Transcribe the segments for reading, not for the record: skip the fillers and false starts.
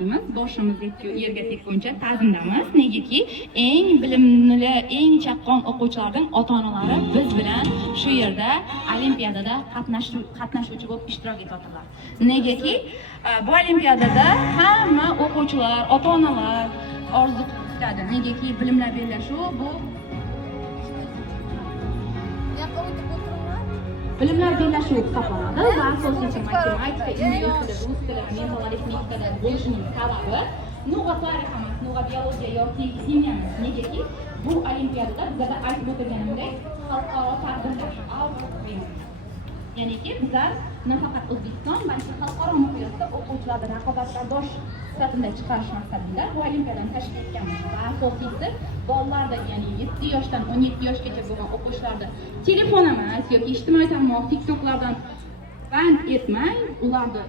hurmatlaymiz. Boshimiz yerga tekkuncha ta'zimdamiz. Negaki eng bilimli, eng chaqqon o'quvchilarning ota-onalari biz bilan shu yerda olimpiadada qatnashuvchi bo'lib ishtirok etyaptilar. Negaki bu olimpiadada hamma o'quvchilar, ota-onalar orzu qiladi. Negaki bilimlar bellashuv bu bilimlar bellashuvi hisoblanadi va asosiysi matematika, ingliz tili, rus tili, mental arifmetikada bo'lishining sababi lug'atlar emas, lug'a biologiya yoki kimyamiz. Negaki bu olimpiadada bizlarda aytib o'tirganimdek xalqaro taqdirlash ya'niki bizlar nafaqat O'zbekiston, balki xalqaro miqyosda o'quvchilarni raqobatbardosh sifatida chiqarish maqsadida bu olimpiadani tashkil etganmiz. Va asosiysi bolalarda, ya'ni 7 yoshdan 17 yoshgacha bo'lgan o'quvchilarda telefon emas yoki ijtimoiy tarmoq, TikToklardan band etmay, ularni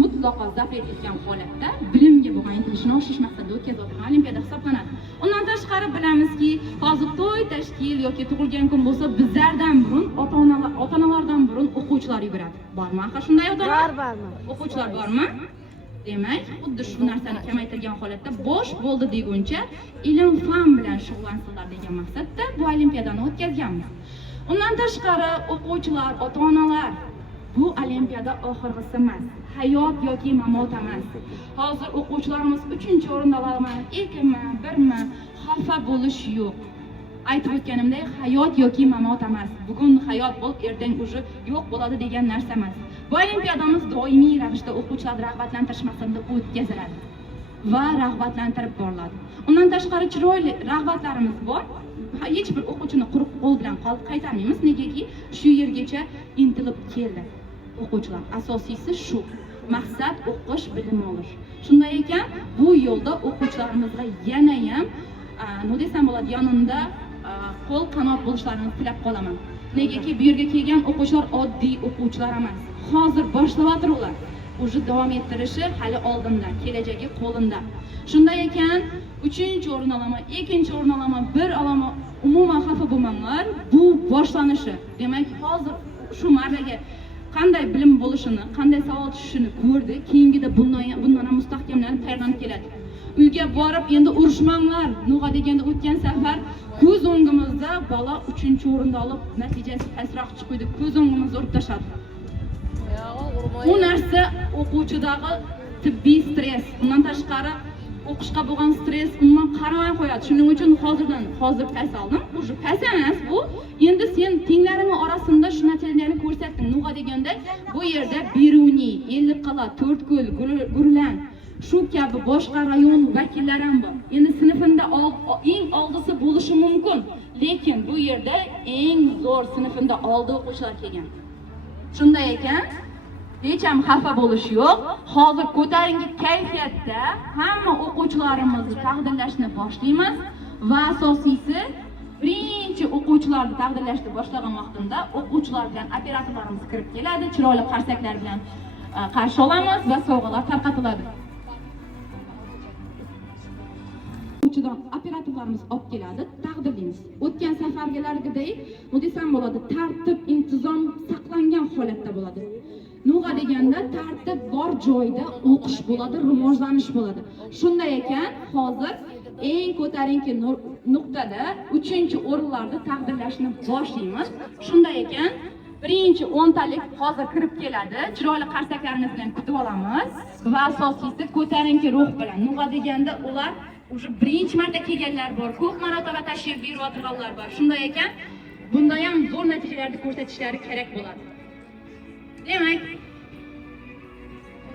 mutlaqo zapret etgan holatda bilimga bo'lgan intilishini oshirish maqsadida o'tkazilgan olimpiada hisoblanadi. Undan tashqari bilamizki, hozir to'y tashkil yoki tug'ilgan kun bo'lsa, bizlardan burun ota-onalardan burun o'quvchilar yuguradi. Bormi? Axir shunday ota-onalar? Bormi? O'quvchilar bormi? Demak, xuddi shu narsani kamaytirgan holatda bosh bo'ldi deguncha ilm-fan bilan shug'ullansinlar degan maqsadda bu olimpiadani o'tkazganmiz. Undan tashqari o'quvchilar, ota-onalar bu olimpiada oxirgisi emas. Hayot yoki mamot emas. Hozir o'quvchilarimiz 3-o'rindalarmi, 2mi, 1mi, xafa bo'lish yo'q. Aytib o'tganimdek, hayot yoki mamot emas. Bugun hayot bo'lib, ertaga уже yo'q bo'ladi degan narsa emas. Bu olimpiadamiz doimiy ravishda o'quvchilarni rag'batlantirish maqsadida o'tkaziladi va rag'batlantirib boriladi. Undan tashqari chiroyli rag'batlarimiz bor. Hech bir o'quvchini quruq qo'l bilan qaytarmaymiz, negaki shu yergacha intilib keldi. O'quvchilar asosiysi shu. Maqsad o'qish, bilim olish. Shunday ekan, bu yo'lda o'quvchilarimizga yana ham nima desam bo'ladi, yonimda qo'l qanot bo'lishlarini tilab qolaman. Negaki bu yerga kelgan o'quvchilar oddiy o'quvchilar emas. Hozir boshlayotir ular. O'zi davom ettirishi hali oldinda, kelajagi qo'linda. Shunday ekan, 3-o'rin olaman, 2-o'rin olaman, 1 olaman, umuman xafa bo'lmanglar. Bu boshlanishi. Demak, hozir shu marraga qanday bilim bo'lishini, qanday savol tushishini ko'rdi. Keyingida bundan ham mustahkamlanib tayyorlanib keladi. Uyga borib endi urushmanglar. Nug'a deganda o'tgan safar ko'z o'ngimizda bola 3-o'rinda olib, natijasi pastroq chiqdi. Ko'z o'ngimizda urib tashladi. Bu narsa o'quvchidagi tibbiy stress. Undan tashqari o'qishga bo'lgan stress umuman qaramay qo'yadi. Shuning uchun hozir pes oldim. Уже pes emas bu. Endi sen tenglaring orasida shu natijalarni ko'rsatding. Nug'a deganda bu yerda Beruniy, Elliqal'a, To'rtko'l, Gurlan shu kabi boshqa rayon vakillari ham bor. Endi sinfimda eng oldisi bo'lishi mumkin, lekin bu yerda eng zo'r sinfimda oldi o'quvchilar kelgan. Shunday ekan, hech ham xafa bo'lish yo'q. Hozir ko'tarinki kayfiyatda hamma o'quvchilarimizni taqdirlashni boshlaymiz va asosiysi birinchi o'quvchilarni taqdirlashni boshlagan vaqtimda o'quvchilar bilan operatorlarimiz kirib keladi, chiroyli qarsaklar bilan qarshi olamiz va sovg'alar tarqatiladi. O'quvchidan operatorlarimiz olib keladi, taqdirlaymiz. O'tgan safargilargidek, bu desam bo'ladi, tartib, intizom saqlangan holatda bo'ladi. Nug'a deganda tartib bor joyda o'qish bo'ladi, rivojlanish bo'ladi. Shunday ekan, hozir eng ko'tarinki nuqtada 3-o'rinlarni taqdirlashni boshlaymiz. Shunday ekan, birinchi 10talik hozir kirib keladi. Chiroyli qarsaklarimiz bilan kutib olamiz va asosiysi ko'tarinki ruh bilan. Nug'a deganda ular уже birinchi marta kelganlar bor, ko'p marotaba tashrif buyurayotganlar bor. Shunday ekan, bunda ham zo'r natijalarni ko'rsatishlari kerak bo'ladi. Demak,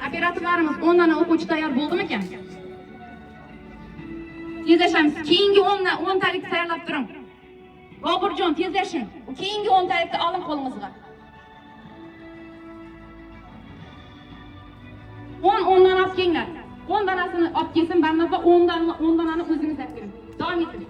operatorlarimiz 10 dona o'quvchi tayyor bo'ldimi ekan? Tezlashamiz. Keyingi 10talik tayyorlab turing. Boburjon, tezlashing. Keyingi 10talikni oling qo'lingizga. 10 dona olib kelinglar. 10 donasini olib kelsin, barnaba 10 donani o'zingiz olib keling. Davom eting.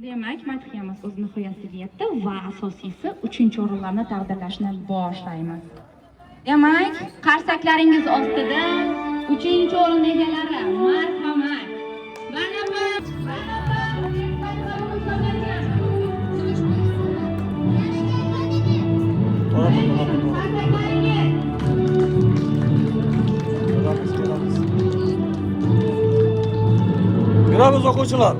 Demak, madhiyamiz o'z nihoyasiga yetdi va asosiysi 3-o'rinlarni taqdirlashni boshlaymiz. Demak, qarsaklaringiz ostida 3-o'rin egalari marhamat. Yuramiz o'quvchilar.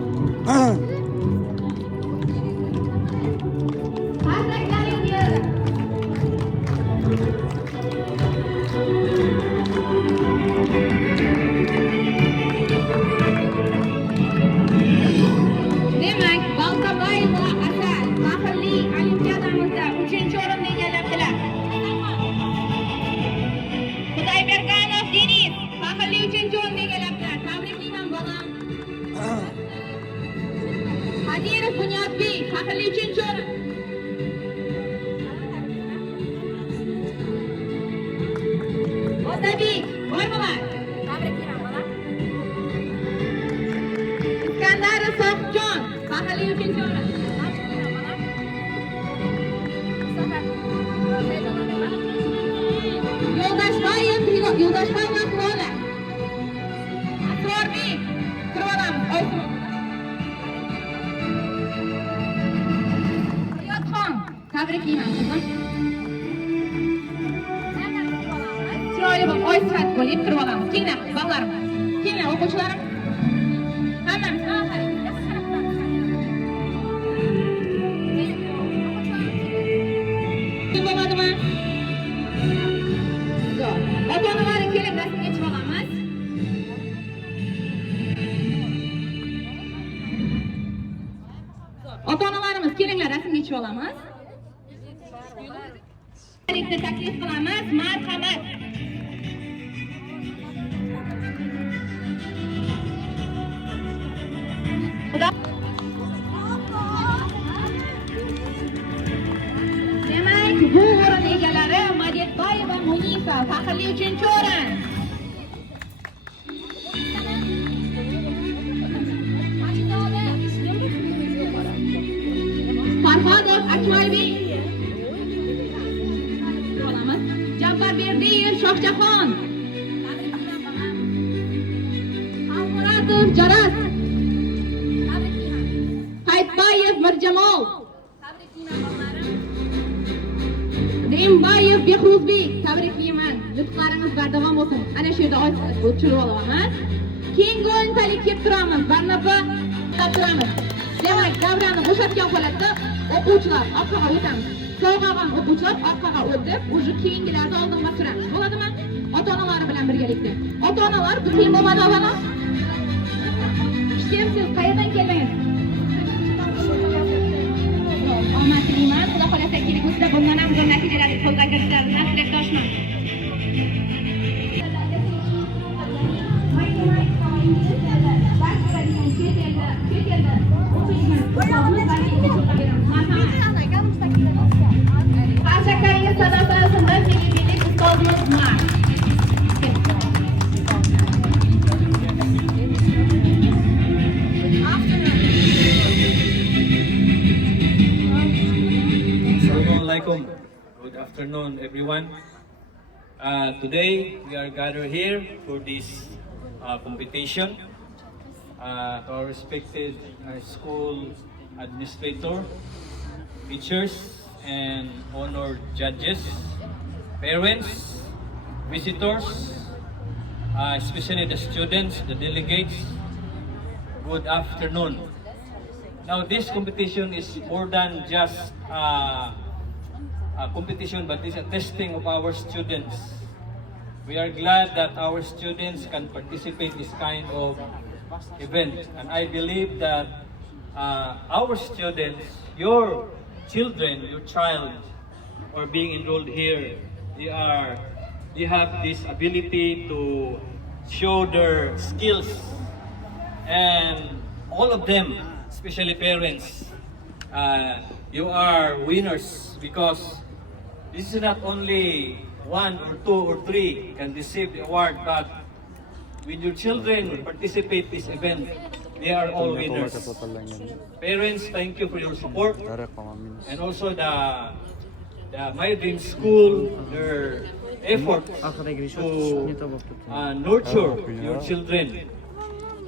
Demak, Baltaboyev va Asal faxrli olimpiadamizda 3-o'rinni egallabdilar. Xudoyberganov Deniz faxrli 3-o'rinni egallabdilar. Tabriklayman bolam. Hadirov Bunyodbek faxrli 3-o'rin. Otabek, boymalar. Tabriklayman bolam. Iskandarov Sohibjon faxrli 3-o'rin. Yo'ldashboyev Lola. Asrorbek, kirib olamiz. Hayotxon, tabriklayman qizim. Chiroyli bo'lib, oysifat bo'lib kirib olamiz. Kelinglar, bog'larim. Kelinglar, o'quvchilarim. Hammamiz. Kim bo'ladimi? Ota-onalari kelib rasmga chiqib olamiz. Ota-onalarimiz kelinglar rasmga chiqib olamiz. Taklif qilamiz. Marhamat. Demak, bu o'rin egalari Madetboyeva Munisa faxrli 3-o'rin. Farhodov Akmalbek. Jabbarberdiyev Shohjahon. Almuratov Jarat. Qaytboyev Mirjamol. Dembayev Behruzbek. Tabriklayman. Nutqlaringiz bardavom bo'lsin. Ana shu yerda o'chirib olamiz. Keyingi o'yintalik kelib turamiz. Barnaba turamiz. Demak, davrani bo'shatgan holatda o'quvchilar orqaga o'tamiz. Sovg'agan o'quvchilar orqaga o'tib, o'sha keyingilarni oldinga suramiz. Bo'ladimi? Ota-onalari bilan birgalikda. Ota-onalar bu qiyin bo'lmadi avvalo. Siz qayerdan keldingiz? Omad tilayman. Xudo xolasa kelgusida bundan ham zo'r natijalarni qo'lga kiritishni tilakdoshman. Qarsaklaringiz sadosasida milliy ustozimiz bor. Assalamualaikum. Good afternoon, everyone. Today we are gathered here for this competition. To our respected school administrator, teachers, and honored judges, parents, visitors, especially the students, the delegates. Good afternoon. Now, this competition is more than just a competition, but it's a testing of our students. We are glad that our students can participate in this kind of event, and I believe that our students, your children, your child, are being enrolled here. They have this ability to show their skills, and all of them, especially parents, you are winners, because this is not only 1 or 2 or 3 can receive the award, but when your children participate in this event, they are all winners. Parents, thank you for your support. And also the My Dream School, their effort to nurture your children.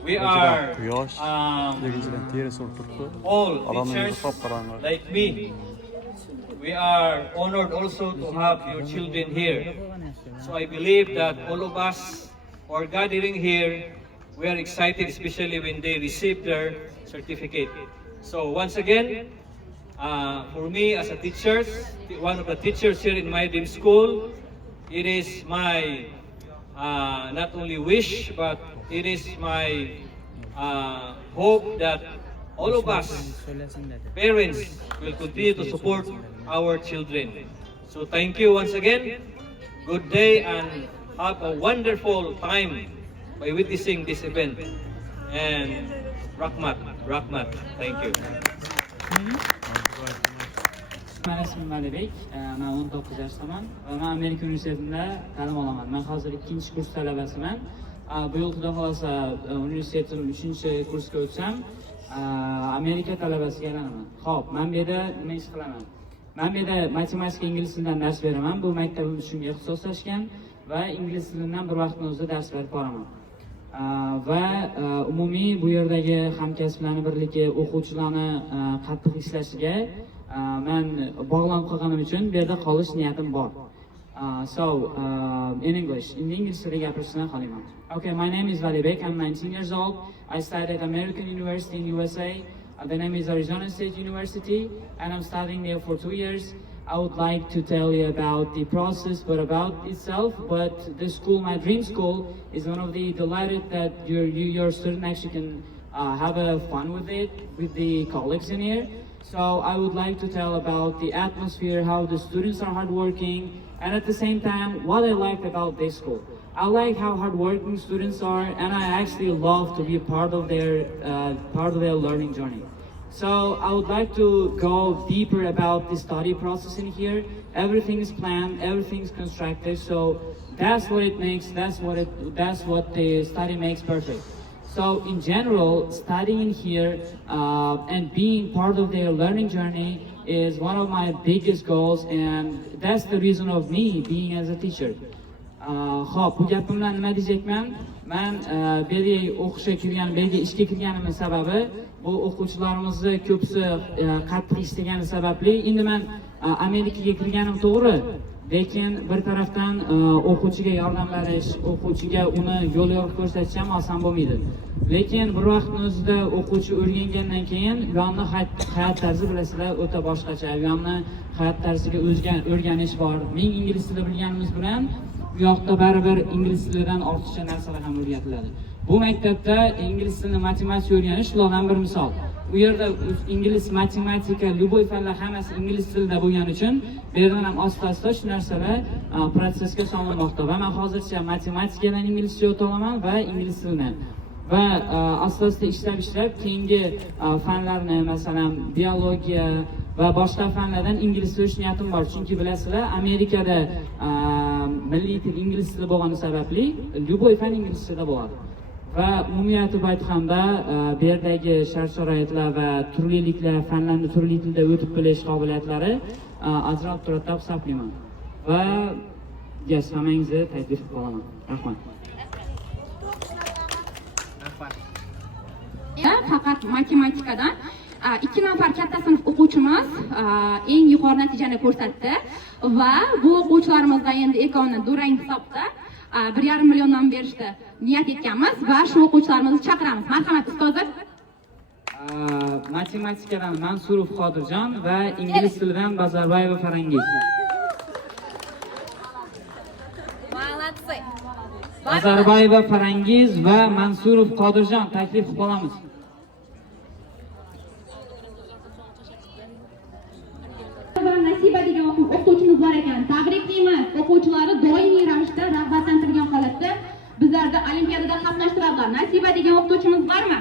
We are all teachers like me. We are honored also to have your children here. So I believe that all of us who are gathering here, we are excited, especially when they receive their certificate. So once again, for me as a teacher, one of the teachers here in My Dream School, it is my not only wish, but it is my hope that all of us, parents, will continue to support our children. So thank you once again. Good day and have a wonderful time by witnessing this event. And Rahmat. Thank you. Men ismim Valibek, men 19 yoshdaman va men Amerika universitetida ta'lim olaman. Men hozir 2-kurs talabasiman. Bu yil xudo xolasa universitetim 3-kursga o'tsam, Amerika talabasiga aylanaman. Xo'p, men bu yerda nima ish qilaman? Men bu yerda matematika, ingliz tilidan dars beraman. Bu maktabim shunga ixtisoslashgan va ingliz tilidan bir vaqtning o'zida dars berib boraman. Va umumiy bu yerdagi hamkasblarni birligi, o'quvchilarni qattiq ishlashiga men bog'lanib qolganim uchun bu yerda qolish niyatim bor. In English, tiliga gapirishdan qolaman. Okay, my name is Valibek. I'm 19 years old. I studied at American University in USA. The name is Arizona State University, and I'm studying there for 2 years. I would like to tell you about the process, but about itself. But the school, My Dream School, is one of the delighted that your student actually can have a fun with it, with the colleagues in here. So I would like to tell about the atmosphere, how the students are hardworking, and at the same time, what I liked about this school. I like how hardworking students are, and I actually love to be part of their learning journey. So I would like to go deeper about the study process in here. Everything is planned, everything is constructed. So that's what it makes. That's what the study makes perfect. So in general, studying here and being part of their learning journey is one of my biggest goals, and that's the reason of me being as a teacher. Xo'p, bu gapim bilan nima deyapman? Men bu yerga o'qishga kirgan, bu yerga ishga kirganimning sababi bu o'quvchilarimizni ko'psi qattiq ishlagani sababli. Endi men Amerikaga kirganim to'g'ri, lekin bir tarafdan o'quvchiga yordam berish, o'quvchiga uni yo'l yo'riq ko'rsatish ham oson bo'lmaydi. Lekin bir vaqtning o'zida o'quvchi o'rgangandan keyin bu yoqni hayot tarzi bilasizlar o'ta boshqacha. Bu yoqni hayot tarziga o'rganish bor. Ming ingliz tili bilganimiz bilan bu yoqda baribir ingliz tilidan ortiqcha narsalar ham o'rgatiladi. Bu maktabda ingliz tilini, matematika o'rganish ulardan bir misol. Bu yerda ingliz, matematika, любой fanlar hammasi ingliz tilida bo'lgani uchun bu yerdan ham asta-asta shu narsalar protsessga solinmoqda. Va men hozircha matematikadan inglizcha o'ta olaman va ingliz tilidan. Va asta-asta ishlab keyingi fanlarni, masalan, biologiya va boshqa fanlardan ingliz tili o'rganish niyatim bor. Chunki bilasizlar, Amerikada milliy til ingliz tili bo'lgani sababli любой fan ingliz tilida bo'ladi. Va umumiyatib aytganda bu yerdagi shart-sharoitlar va turliliklar, fanlarni turli tilda o'tib bilish qobiliyatlari ajralib turadi deb hisoblayman. Va hammangizni taklif qilaman. Rahmat. Faqat matematikadan 2 nafar katta sinf o'quvchimiz eng yuqori natijani ko'rsatdi va bu o'quvchilarimizdan endi ekonni durang hisobda 1,5 milliondan berishdi niyat etganmiz va shu o'quvchilarimizni chaqiramiz. Marhamat ustozim. Matematikadan Mansurov Qodirjon va ingliz tilidan Bazarbayeva Farangiz. Молодцы. Bazarbayeva Farangiz va Mansurov Qodirjon taklif qilib qolamiz. Nasiba degan o'quvchimiz bor ekan. Tabriklaymiz. O'quvchilari doimiy ravishda rag'batlantirgan holatda bizlarda olimpiadada qatnashtiradilar. Nasiba degan o'quvchimiz bormi?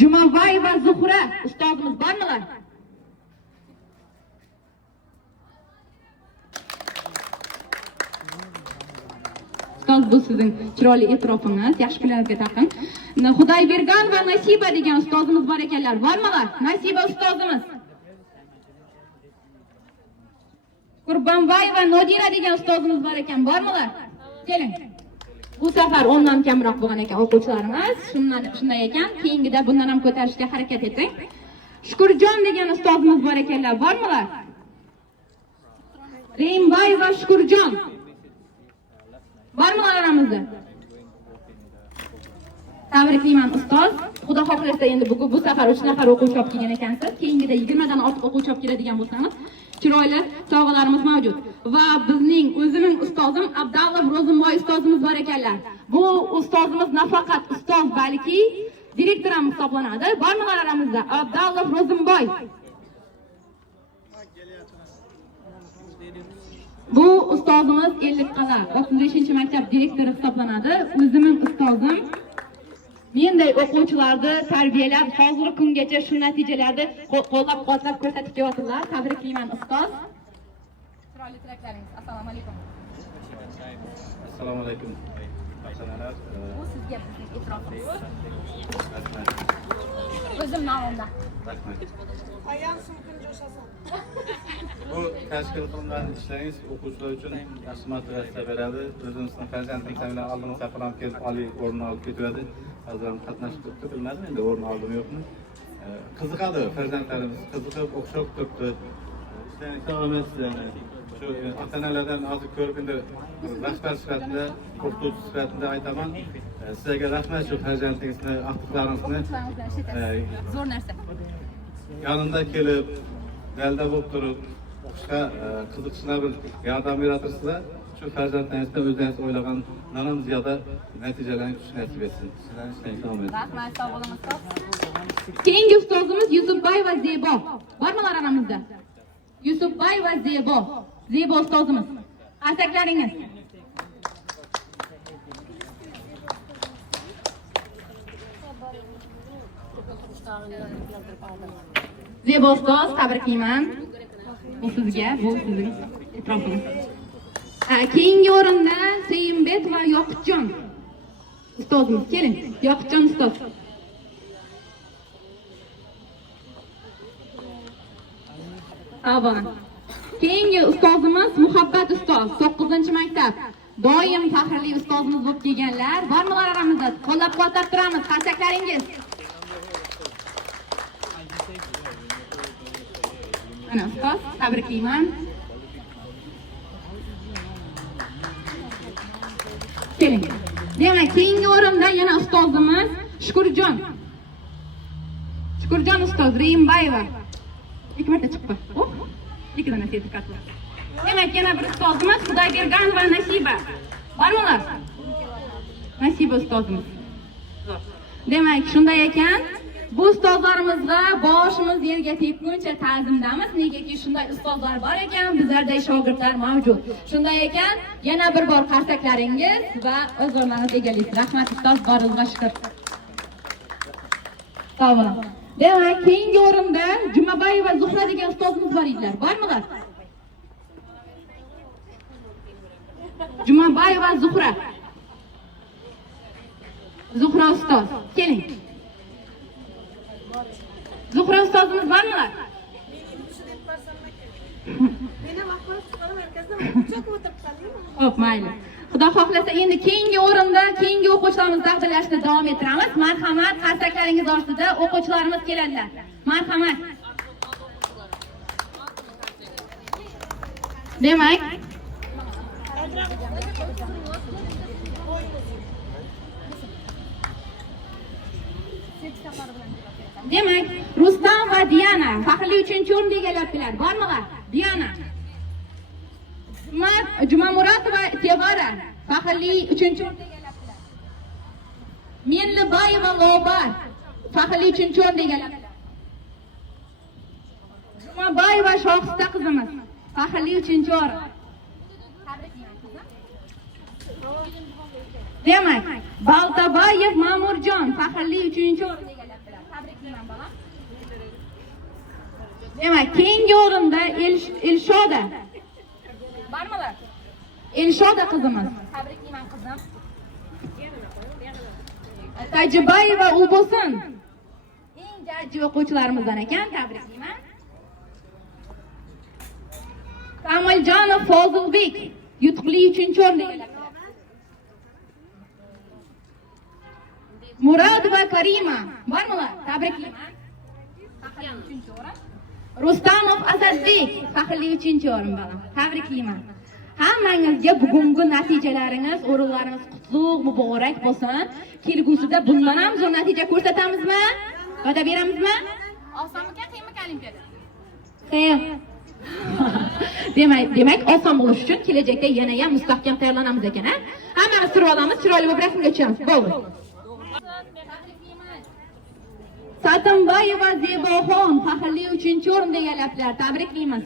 Jumanbayeva Zuhra ustozimiz bormilar? Ustoz, bu sizning chiroyli e'tirofingiz, yaxshi kunlarga taqin. Xudoybergan va Nasiba degan ustozimiz bor ekanlar. Bormilar? Nasiba ustozimiz. Qurbonboy va Nodira degan ustozimiz bor ekan. Bormilar? Keling. Bu safar ondan kamroq bo'lgan ekan o'quvchilarimiz. Shunday ekan, keyingida bundan ham ko'tarishga harakat eting. Shukurjon degan ustozimiz bor ekanlar. Bormilar? Reymboy va Shukurjon. Bormilar aramizda? Tabriklayman ustoz. Xudo xohlasa endi bu safar 3 nafar o'quvchi olib kelgan ekansiz. Keyingida 20 dan ortiq o'quvchi olib keladigan bo'lsangiz, chiroyli sovg'alarimiz mavjud. Va bizning o'zimning ustozim Abdalloh Ro'zimboy ustozimiz bor ekanlar. Bu ustozimiz nafaqat ustoz, balki direktor ham hisoblanadi. Bormilar aramizda? Abdalloh Ro'zimboy. Bu ustozimiz Ellikqal'a 35-maktab direktori hisoblanadi. O'zimning ustozim menday o'quvchilarni tarbiyalab, hozirgi kungacha shu natijalarni qo'llab-quvvatlab ko'rsatib kelyaptilar. Tabriklayman ustoz. Chiroyli tilaklaringiz. Assalomu alaykum. Assalomu alaykum. Bu sizga bizning e'tirofingiz. O'zim nomimda. Rahmat. Bu tashkil qilingan ishlaringiz o'quvchilar uchun yaxshi motivatsiya beradi. O'zimizning farzandimiz bilan oldinga safar kelib oliy o'rin olib ketadi. Hozir qatnashib turibdi, bilmadim endi o'rin oldimi yo'qmi. Qiziqadi farzandlarimiz, qiziqib o'xshab turibdi. Ishlaringiz sizlarni shu ota-onalardan hozir ko'rib endi rahbar sifatida, o'qituvchi sifatida aytaman. Sizlarga rahmat, shu farzandingizni, aqtiqlaringizni zo'r narsa. Yanında kelib, dalda bo'lib turib, o'qishga qiziqishlar bir yordam beratsizlar. Shu farzandlaringizdan o'zingiz o'ylagandan ham ziyoda natijalarni kutish nasib etsin. Sizlarni ishlaringiz davom etsin. Rahmat, sog' bo'ling ustoz. Keyingi ustozimiz Yusufboy va Zebo. Bormilar aramizda? Yusufboy va Zebo. Zebo ustozimiz. Qarsaklaringiz. Zebo ustoz, tabriklayman. Bu sizga, bu sizning e'tirofingiz. Keyingi o'rinda Seyimbet va Yoqutjon ustozimiz. Keling, Yoqutjon ustoz. Avval. Keyingi ustozimiz Muhabbat ustoz, 9-maktab. Doim faxrli ustozimiz bo'lib kelganlar. Bormilar aramizda? Qo'llab-quvvatlab turamiz. Qarsaklaringiz. Ana ustoz, tabriklayman. Keling. Demak, keyingi o'rinda yana ustozimiz Shukurjon. Shukurjon ustoz Reymboyeva. 2 marta chiqdi. Xo'p. 2 dona sertifikat bor. Demak, yana bir ustozimiz Xudoybergan va Nasiba. Bormilar? Nasiba ustozimiz. Demak, shunday ekan, bu ustozlarimizga boshimiz yerga tekkuncha ta'zimdamiz. Negaki shunday ustozlar bor ekan, bizlarday shogirdlar mavjud. Shunday ekan, yana bir bor qarsaklaringiz va o'z o'rningizni egallaysiz. Rahmat ustoz, boringizga shukr. Sog' bo'ling. Demak, keyingi o'rinda Jumaboy va Zuhra degan ustozimiz bor edilar. Bormilar? Jumaboy va Zuhra. Zuhra ustoz, keling. Zuhra ustozimiz bormilar? Xo'p, mayli. Xudo xohlasa endi keyingi o'rinda keyingi o'quvchilarimizni taqdirlashni davom ettiramiz. Marhamat, qarsaklaringiz ostida o'quvchilarimiz keladilar. Marhamat. Demak, Rustam va Diana faxrli 3-o'rinni egallayaptilar. Bormilar? Diana. Jumamurod va Tevara faxrli 3-o'rinni egallayaptilar. Menliboy va Lobar faxrli 3-o'rinni egallayaptilar. Jumaboy va Shohista qizimiz faxrli 3-o'rin. Demak, Baltaboyev Ma'murjon faxrli 3-o'rinni egallayaptilar. Tabriklayman bolam. Demak, keyingi o'rinda Elshoda. Bormilar? Elshoda qizimiz Tabriklayman qizim. Tajibayeva Ulbosin. Eng jajji o'quvchilarimizdan ekan, tabriklayman. Kamoljonov Fozilbek yutuqli 3-o'rinni egallabdi. Murodova Karima, bormilar? Tabriklayman. Faxrli 3-o'rin. Rustamov Asadbek, faxrli 3-o'rin bolam. Tabriklayman. Hammangizga bugungi natijalaringiz, o'rinlaringiz qutlug' muborak bo'lsin. Kelgusida bundan ham zo'r natija ko'rsatamizmi? Va'da beramizmi? Osonmikan, qiyinmikan olimpiada? Qiyin. Demak, oson bo'lish uchun kelajakda yana ham mustahkam tayyorlanamiz ekan, ha? Hammamiz turib olamiz, chiroyli bo'lib rasmga tushamiz. Bo'ldi. Satimbayeva Zeboxon faxrli 3-o'rinni egallabdilar. Tabriklaymiz.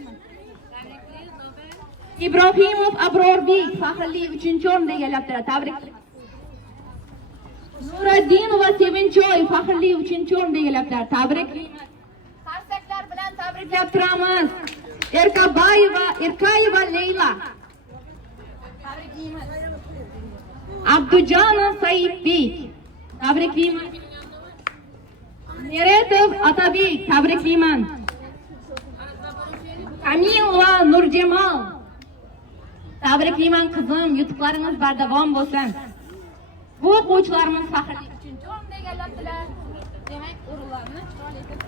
Ibrohimov Abrorbek faxrli 3-o'rinni egallabdilar. Tabriklaymiz. Nuraddinova Sevinchoy faxrli 3-o'rinni egallabdilar. Tabriklaymiz. Qarsaklar bilan tabriklab turamiz. Erkayeva Leyla. Tabriklaymiz. Abdujanov Saidbek. Tabriklayman. Neretov Atabek. Tabriklayman. Kamilova Nurjamol. Tabriklayman qizim, yutuqlaringiz bardavom bo'lsin. Bu o'quvchilarimiz faxrli 3-o'rinni egallabdilar. Demak, o'rinlarni chiroyli etib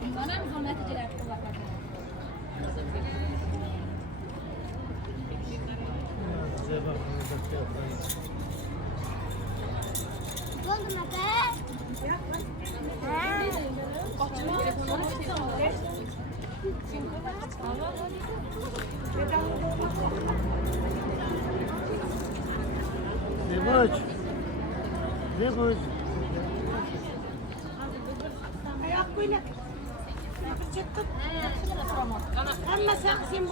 bundan ham zo'r natijalar qo'llanadi. Ayak koyla. Hamma saqsim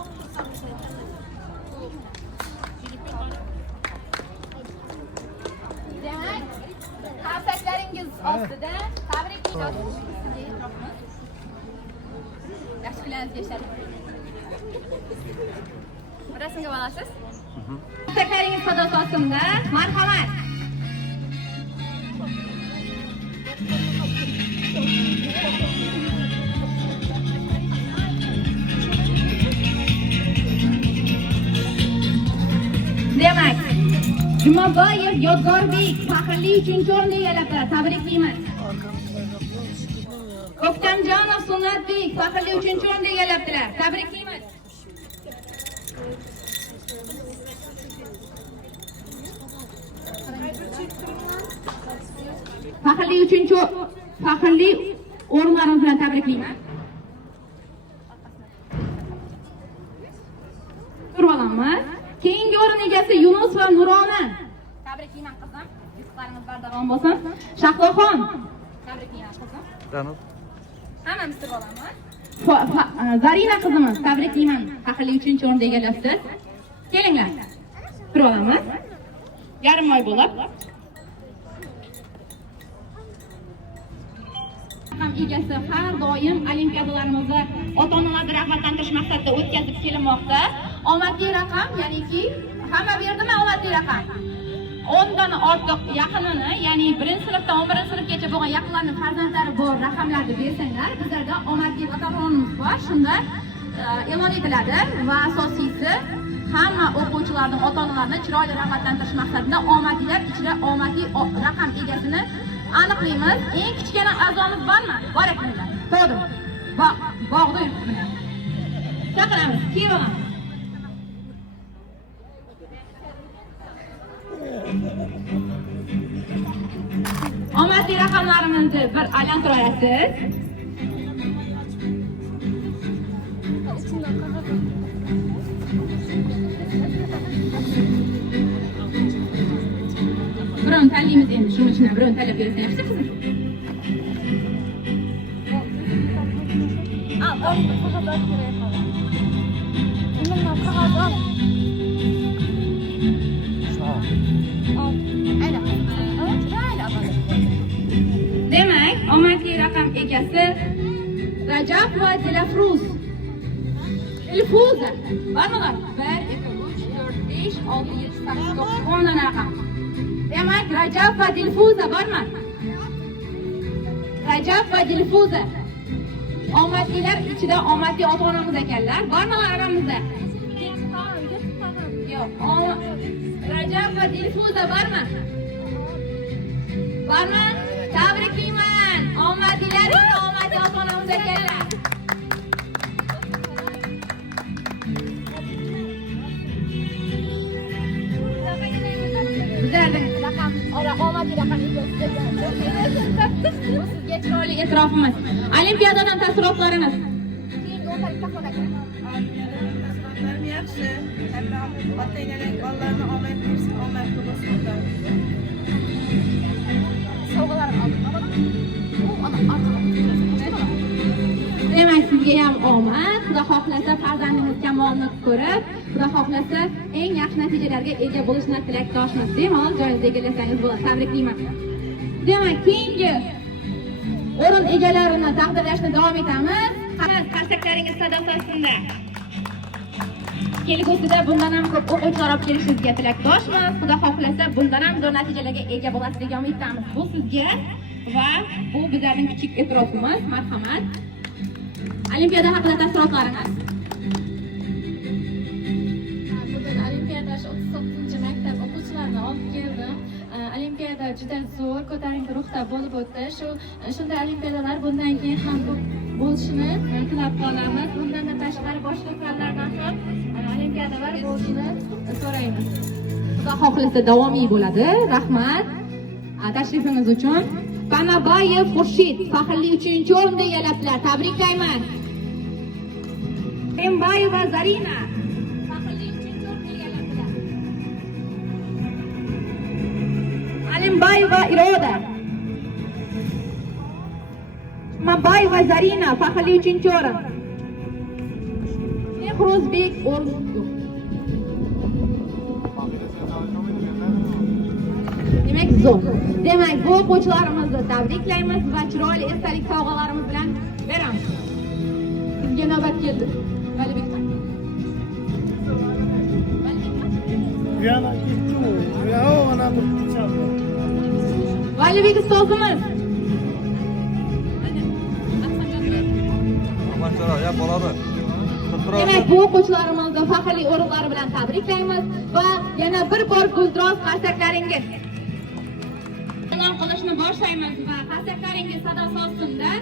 Demak, qarsaklaringiz ostida tabriklaymiz. Yaxshi kunlaringiz yashadi. Rasmga olasiz? Qarsaklaringiz sadosi ostida. Marhamat. Demak, Jumaboyev Yodgorbek faxrli 3-o'rinni egallabdilar. Tabriklayman. O'ktamjonov Sunnatbek faxrli 3-o'rinni egallabdilar. Tabriklayman. Faxrli o'rinlarimiz bilan tabriklayman. Turib olamiz. Keyingi o'rin egasi Yunus va Nurona. Tabriklayman qizim. Yutuqlaringiz bardavom Davom bo'lsin. Shahloxon. Tabriklayman qizim. Danov. Hammamiz turib olamiz. Zarina qizimiz, tabriklayman. Faxrli 3-o'rinni egallabsiz. Kelinglar. Turib olamiz. Yarim oy bo'lib. Ham egasi har doim olimpiadalarimizni ota-onalarni rag'batlantirish maqsadida o'tkazib kelinmoqda. Omadli raqam, ya'niki hamma berdimi omadli raqam? 10 dan ortiq yaqinini, ya'ni 1-sinfdan 11-sinfgacha bo'lgan yaqinlarning farzandlari bor raqamlarni bersanglar, bizlarda omadli loteronimiz bor. Shunda e'lon etiladi va asosiysi hamma o'quvchilarning ota-onalarini chiroyli rag'batlantirish maqsadida omadlilar ichida omadli raqam egasini aniqlaymiz. Eng kichkina a'zomiz bormi? Bor ekanlar. To'g'ri. Bog'da yuribdi. Chaqiramiz. Kiyovamiz. Omadli raqamlarimizni bir aylantirasiz. Biron tanlaymiz endi, shuning uchun biron tanlab bersangiz. Demak, omadli raqam egasi akasi Rajab va Dilafruz. Dilfuza. Barmalar. 1, 2, 3, 4, 5, 6, 7, 8, 9, 10 dona raqam. Demak, Rajab va Dilfuza bormi? Rajab va Dilfuza. Omadlilar ichida omadli ota-onamiz ekanlar. Bormilar aramizda? Yo'q. Rajab va Dilfuza bormi? Bormi? Tabriklayman. Omadlilar ichida omadli ota-onamiz ekanlar. Bizlarning omadli raqam sizga chiroyli e'tirofimiz. Olimpiadadan taassurotlarimiz. Taassurotlarim yaxshi. Ota-onalar bolalarni omad bersin, omadli bo'lsin. Sovg'alar oldim. Demak, sizga ham omad. Xudo xohlasa farzandingiz kamolini ko'rib, Xudo xohlasa eng yaxshi natijalarga ega bo'lishni tilakdoshmiz. Bemalol joyingizga egallasangiz bo'ladi. Tabriklayman. Demak, keyingi o'rin egalarini taqdirlashni davom etamiz. Qarsaklaringiz sadosasida. Kelgusida bundan ham ko'p o'quvchilar olib kelishingizga tilakdoshmiz. Xudo xohlasa bundan ham zo'r natijalarga ega bo'lasiz degan umiddamiz. Bu sizga va bu bizlarning kichik e'tirofimiz. Marhamat. Olimpiada haqida taassurotlaringiz? Bugun olimpiada 39-maktab o'quvchilarini olib keldim. Olimpiada juda zo'r, ko'tarinki ruhda bo'lib o'tdi. Shunday olimpiadalar bundan keyin ham bo'lishini tilab qolamiz. Bundan tashqari boshqa fanlardan ham olimpiadalar bo'lishini so'raymiz. Xudo xohlasa davomiy bo'ladi. Rahmat. Tashrifingiz uchun. Panabayev Xurshid faxrli 3-o'rinda egallabdilar. Tabriklayman. Embayeva Zarina faxrli 3-o'rinda egallabdilar. Alimbayeva Iroda. Mabayeva Zarina faxrli 3-o'rin. Mehrozbek o'rin yo'q. Demak, zo'r. Demak, bu o'quvchilarimizni tabriklaymiz va chiroyli esdalik sovg'alarimiz bilan beramiz. Sizga navbat keldi. Valibekdan. Valibek ustozimiz. Demak, bu o'quvchilarimizni faxrli o'rinlar bilan tabriklaymiz va yana bir bor guldiroz qarsaklaringiz e'lon qilishni boshlaymiz va qarsaklaringiz sadosi ostida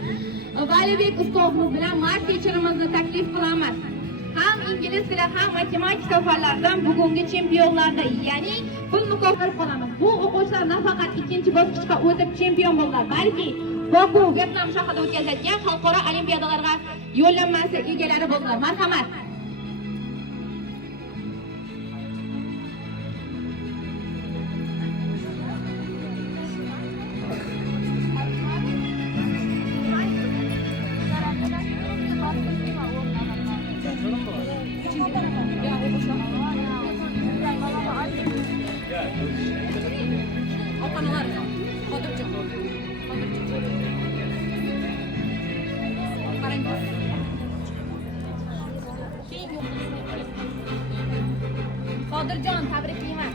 Valibek ustozimiz bilan math teacherimizni taklif qilamiz. Ham ingliz tili, ham matematika fanlaridan bugungi chempionlarda, ya'ni pul mukofot qilamiz. Bu o'quvchilar nafaqat ikkinchi bosqichga o'tib chempion bo'ldilar, balki Boku, Vyetnam shahrida o'tkazilgan xalqaro olimpiadalarga yo'llanmasi egalari bo'ldilar. Marhamat. Qodirjon, tabriklayman.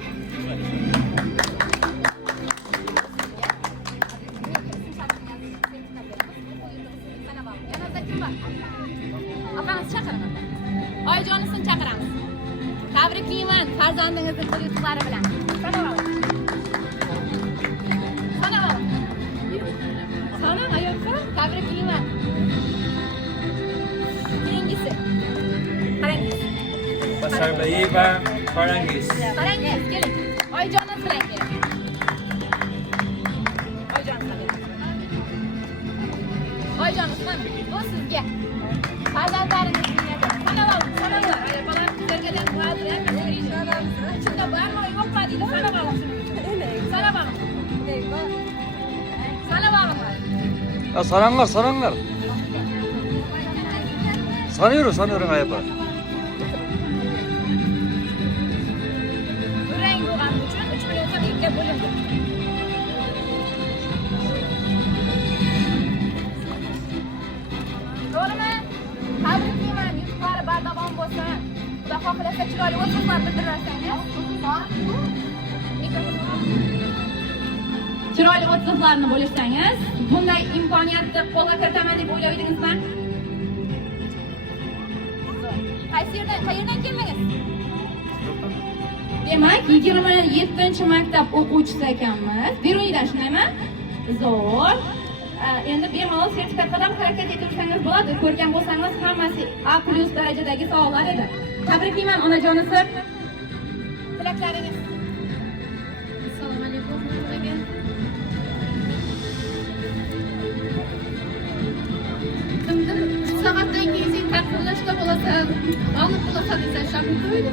Yanada kim bor? Opamizni chaqiraman. Oyijonisini chaqiramiz. Tabriklayman farzandingizning qo'l yutuqlari bilan. Sana ayolsa tabriklayman. Keyingisi. Qarangiz. Basarbayeva Farangiz. Farangiz, keling. Oyijoningiz bilan keling. Oyijoningiz mana bu sizga. Farzandlaringiz niyati. Sanavol. Ayollar sizlarga muallim. Shunda bormi, yo'qmi deydi. Sanavol. Ya sananglar. Sanıyorum ayıpa. Durang bo'lgani uchun 3 minutga ikkiga bo'lindi. xohlasa chiroyli o'zingizlar bildirarsangiz. Chiroyli o'ttiqlarni bo'lishsangiz, bunday imkoniyatni qo'lga kiritaman deb o'ylaydingizmi? Qayerdan keldingiz? Demak, 27-maktab o'quvchisi ekanmiz. Beruniydan shundaymi? Zo'r. Endi bemalol sertifikatga ham harakat etaversangiz bo'ladi. Ko'rgan bo'lsangiz, hammasi A+ darajadagi savollar edi. Tabriklayman onajonisi. Tilaklaringiz. Assalomu alaykum. Kimdir saatdan keyin sen taqdirlashda bo'lasan, g'olib bo'lasan desa shabni qo'ydi.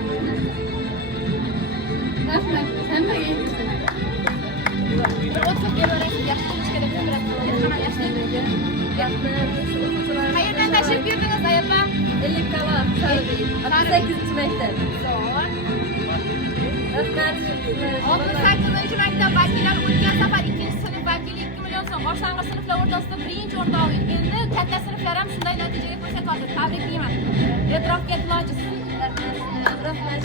Rahmat, hammaga Qayerdan tashrif buyurdingiz, ayapa? 50 kala, 8-maktab. Rahmat. 68-maktab vakillari o'tgan safar 2-sinf vakili 2 million so'm, boshlang'ich sinflar o'rtasida 1-o'rinda olgan. Endi katta sinflar ham shunday natijaga ko'rsatyapti. Tabriklayman. E'tirofga ehtiyojsiz. Rahmat.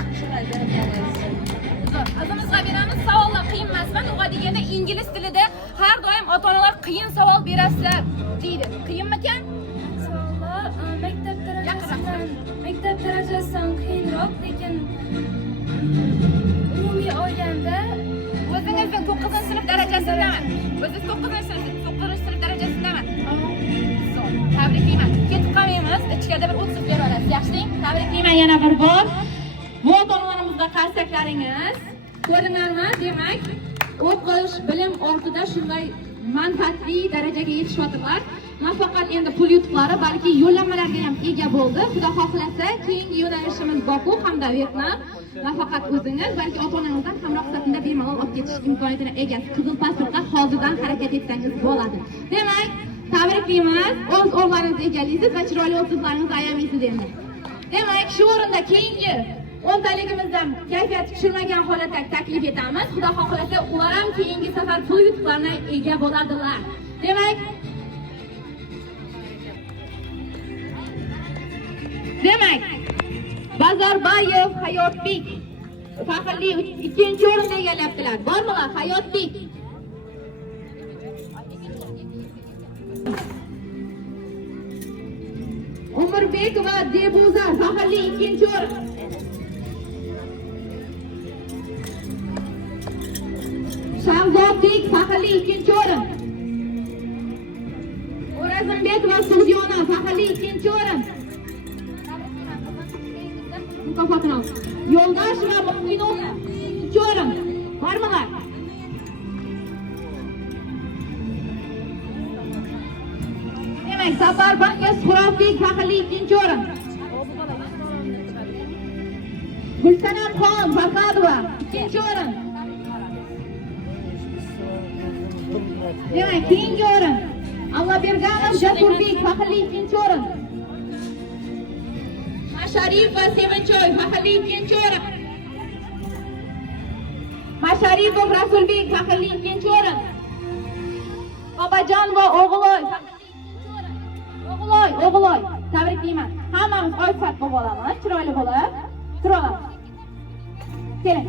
Qizimizga beramiz. Savollar qiyin emasmi? Nima deganda ingliz tilida har doim ota-onalar qiyin savol berasizlar deydi. Qiyinmikan? savollar maktab darajasidan qiyinroq, lekin umumiy olganda O'zingizning 9-sinf darajasindami? O'zingiz 9-sinf darajasindami? Tabriklayman. Ketib qolmaymiz. Ichkarida bir 30 berib olasiz. Yaxshilik. Tabriklayman yana bir bor. Bu ota-onalarimizga qarsaklaringiz. Ko'rinarmi? Demak, o'qish, bilim ortida shunday manfaatli darajaga yetishyaptilar. Nafaqat endi pul yutuqlari, balki yo'llanmalarga ham ega bo'ldi. Xudo xohlasa, keyingi yo'nalishimiz Boku hamda Vyetnam. Nafaqat o'zingiz, balki ota-onangizdan ham ruxsatida bemalol olib ketish imkoniyatiga egasiz. Qizil pasportga hozirdan harakat etsangiz bo'ladi. Demak, tabriklaymiz. O'z o'rningizni egallaysiz va chiroyli o'qituvchilaringizni ayamaysiz endi. Demak, shu o'rinda keyingi o'ntaligimizdan kayfiyat tushirmagan holatda taklif etamiz. Xudo xohlasa, ular ham keyingi safar pul yutuqlarga ega bo'ladilar. Demak, Bazarbayev Hayotbek faxrli 2-o'rinni egallayaptilar. Bormilar Hayotbek? Umirbek va Debuzar faxrli 2-o'rin. Shahzodbek faxrli 2-o'rin. O'razimbek va Suzyona faxrli 2-o'rin. Mukofotini oldi. Yo'ldosh va Muqinov 2-o'rin. Bormilar? Demak, Safarbank Surovbek faxrli 2-o'rin. Gulsanamxon Farhodova 2-o'rin. Demak, keyingi o'rin Alloberganov Jasurbek faxrli 2-o'rin. Masharif va Sevinchoy faxrli 2-o'rin. Masharipov Rasulbek faxrli 2-o'rin. Babajon va O'g'iloy faxrli 2-o'rin. O'g'iloy, tabriklayman. Hammamiz oifat bo'lib olamiz, chiroyli bo'lib. Turib olamiz. Keling.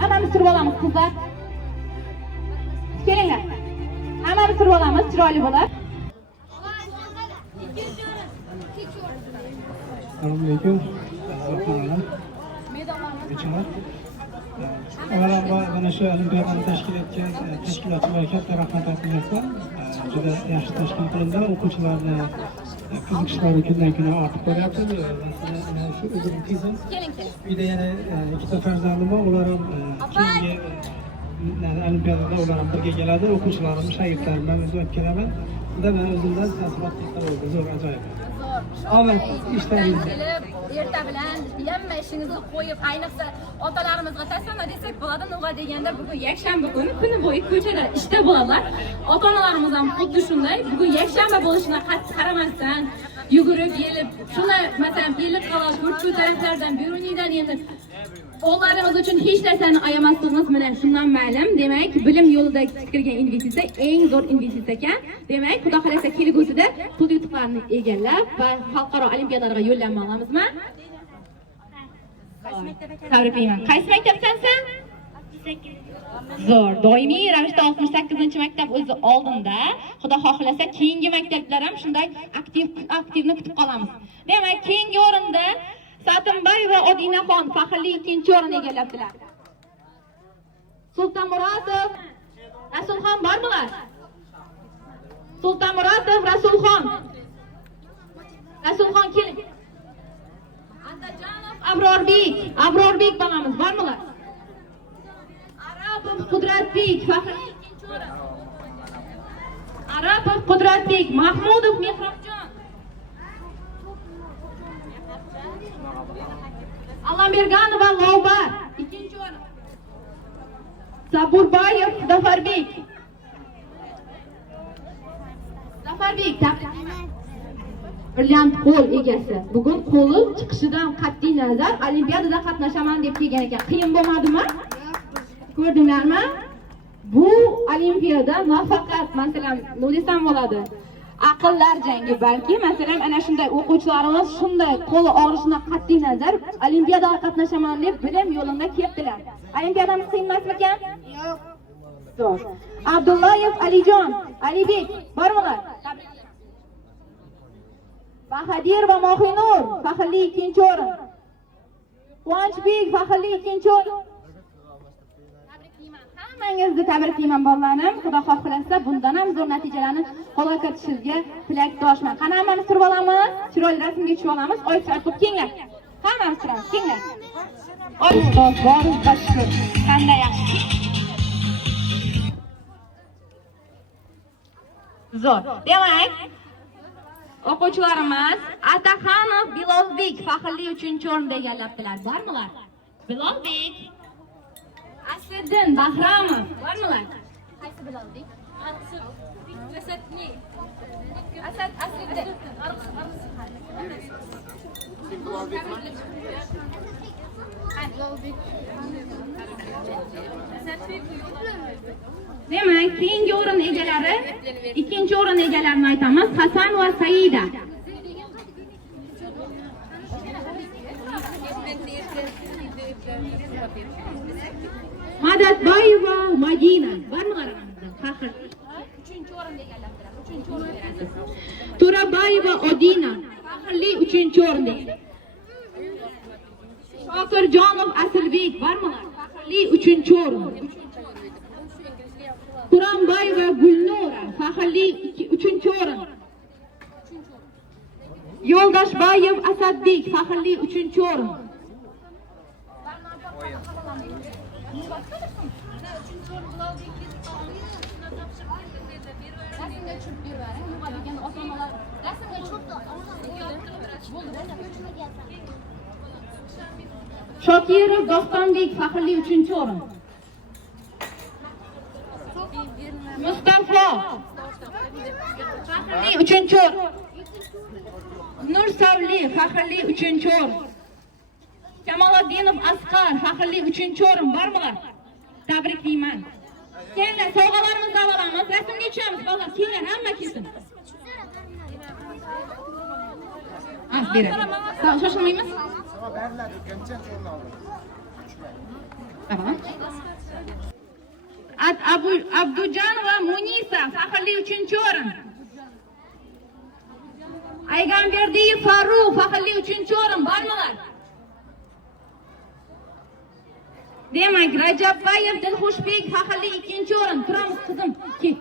Hammamiz turib olamiz, qizlar. Kelinglar. Hammamiz turib olamiz, chiroyli bo'lib. Assalomu alaykum. Avvalambor mana shu olimpiadani tashkil etgan tashkilotchilarga katta rahmat aytyapman. Juda yaxshi tashkil qilindi. O'quvchilarni qiziqishlari kundan-kun ortib boryapti. Masalan, shu o'zim qizim. Uyda yana ikkita farzandim bor. Ular ham keyingi olimpiadada ular ham birga keladi. O'quvchilarim, shogirdlarim bilan o'zim olib kelaman. Unda men o'zimdan taassurot bo'ldi. Zo'r, ajoyib. Omad ishlaringiz. Erta bilan hamma ishingizni qo'yib, ayniqsa otalarimizga tasanno desak bo'ladi. Nima deganda bugun yakshanba kuni bo'yi ko'chada ishda bo'ladilar. Ota-onalarimiz ham xuddi shunday. Bugun yakshanba bo'lishiga qattiq qaramasdan yugurib, yelib, shuna masalan, yelib qolib, ko'rchu taraflardan, Beruniydan endi o'g'illarimiz uchun hech narsani ayamasligimiz bilan shundan ma'lum. Demak, bilim yo'lida kirgan investitsiya eng zo'r investitsiya ekan. Demak, xudo xolasa kelgusida pul yutuqlarini egallab va xalqaro olimpiadalarga yo'llanma olamizmi? Tabriklayman. Qaysi maktabsan sen? 68. Zo'r. Doimiy ravishda 68-maktab o'zi oldinda. Xudo xohlasa keyingi maktablar ham shunday aktivni kutib qolamiz. Demak, keyingi o'rinda Satimboy va Odinaxon faxrli 2-o'rin egallabdilar. Sultonmuratov, Rasulxon bormilar? Sultonmuratov, Rasulxon. Rasulxon keling. Andajonov, Abrorbek bolamiz bormilar? Arapov, Qudratbek, faxrli 2-o'rin. Arapov, Qudratbek, Mahmudov, Mehrobjon. Allamberganova, Lovbar, 2-o'rin. Saburbayev, Zafarbek. Brilliant qo'l egasi. Bugun qo'li chiqishidan qat'iy nazar olimpiadada qatnashaman deb kelgan ekan. Qiyin bo'lmadimi? Ko'rdinglarmi? Bu olimpiada nafaqat, masalan, nima desam bo'ladi? Aqllar jangi, balki masalan ana shunday o'quvchilarimiz shunday qo'li og'rishidan qat'iy nazar olimpiadada qatnashaman deb bilim yo'lida keldilar. Olimpiadamiz qiyin emasmikan? Yo'q. Zo'r. Abdullayev Alijon, Alibek, bormilar? Bahadir va Mohinur, faxrli 2-o'rin. Quvonchbek, faxrli 2-o'rin. Tabriklayman. Hammangizni tabriklayman bolalarim. Xudo xohlasa bundan ham zo'r natijalarni qo'lga kiritishingizga tilakdoshman. Qani hammamiz turib olamiz, chiroyli rasmga tushib olamiz. Oycha qilib kenglar. Hammamiz turamiz, kenglar. Oy, ustoz bor, tashkil. Qanday yaxshi. Zo'r. Demak, o'quvchilarimiz Ataxonov Bilolbek faxrli 3-o'rinda egallabdilar. Bormilar? Bilolbek. Asliddin Bahramov. Bormilar? Qaysi Bilolbek? Asliddin. Demak, keyingi o'rin egalari, 2-o'rin egalarini aytamiz. Hasan va Saida. Madadboyeva Madina. Bormilar aramizda? Faxr. 3-o'rin egallabdilar. 3-o'rin. To'raboyeva Odina. Faxrli 3-o'rinda. Shokirjonov Asilbek. Bormilar? Faxrli 3-o'rin. Quronboyeva Gulnura, faxrli 3-o'rin. Yo'ldoshboyev Asadbek, faxrli 3-o'rin. Shokirov Dostonbek, faxrli 3-o'rin. Mustafa faxrli 3-o'rin. Nursavli faxrli 3-o'rin. Kamoliddinov Asqar faxrli 3-o'rin. Bormilar? Tabriklayman. Kelinglar, sovg'alarimizni olamiz, rasmga tushamiz. Bolalar, kelinglar, hamma kelsin. Beradi. Shoshilmaymiz? Tamam. Abdujanova Munisa, faxrli 3-o'rin. Aygamberdiyev Farruh, faxrli 3-o'rin. Bormilar? Demak, Rajabboyev Dilxushbek, faxrli 2-o'rin. Turamiz, qizim. Kel.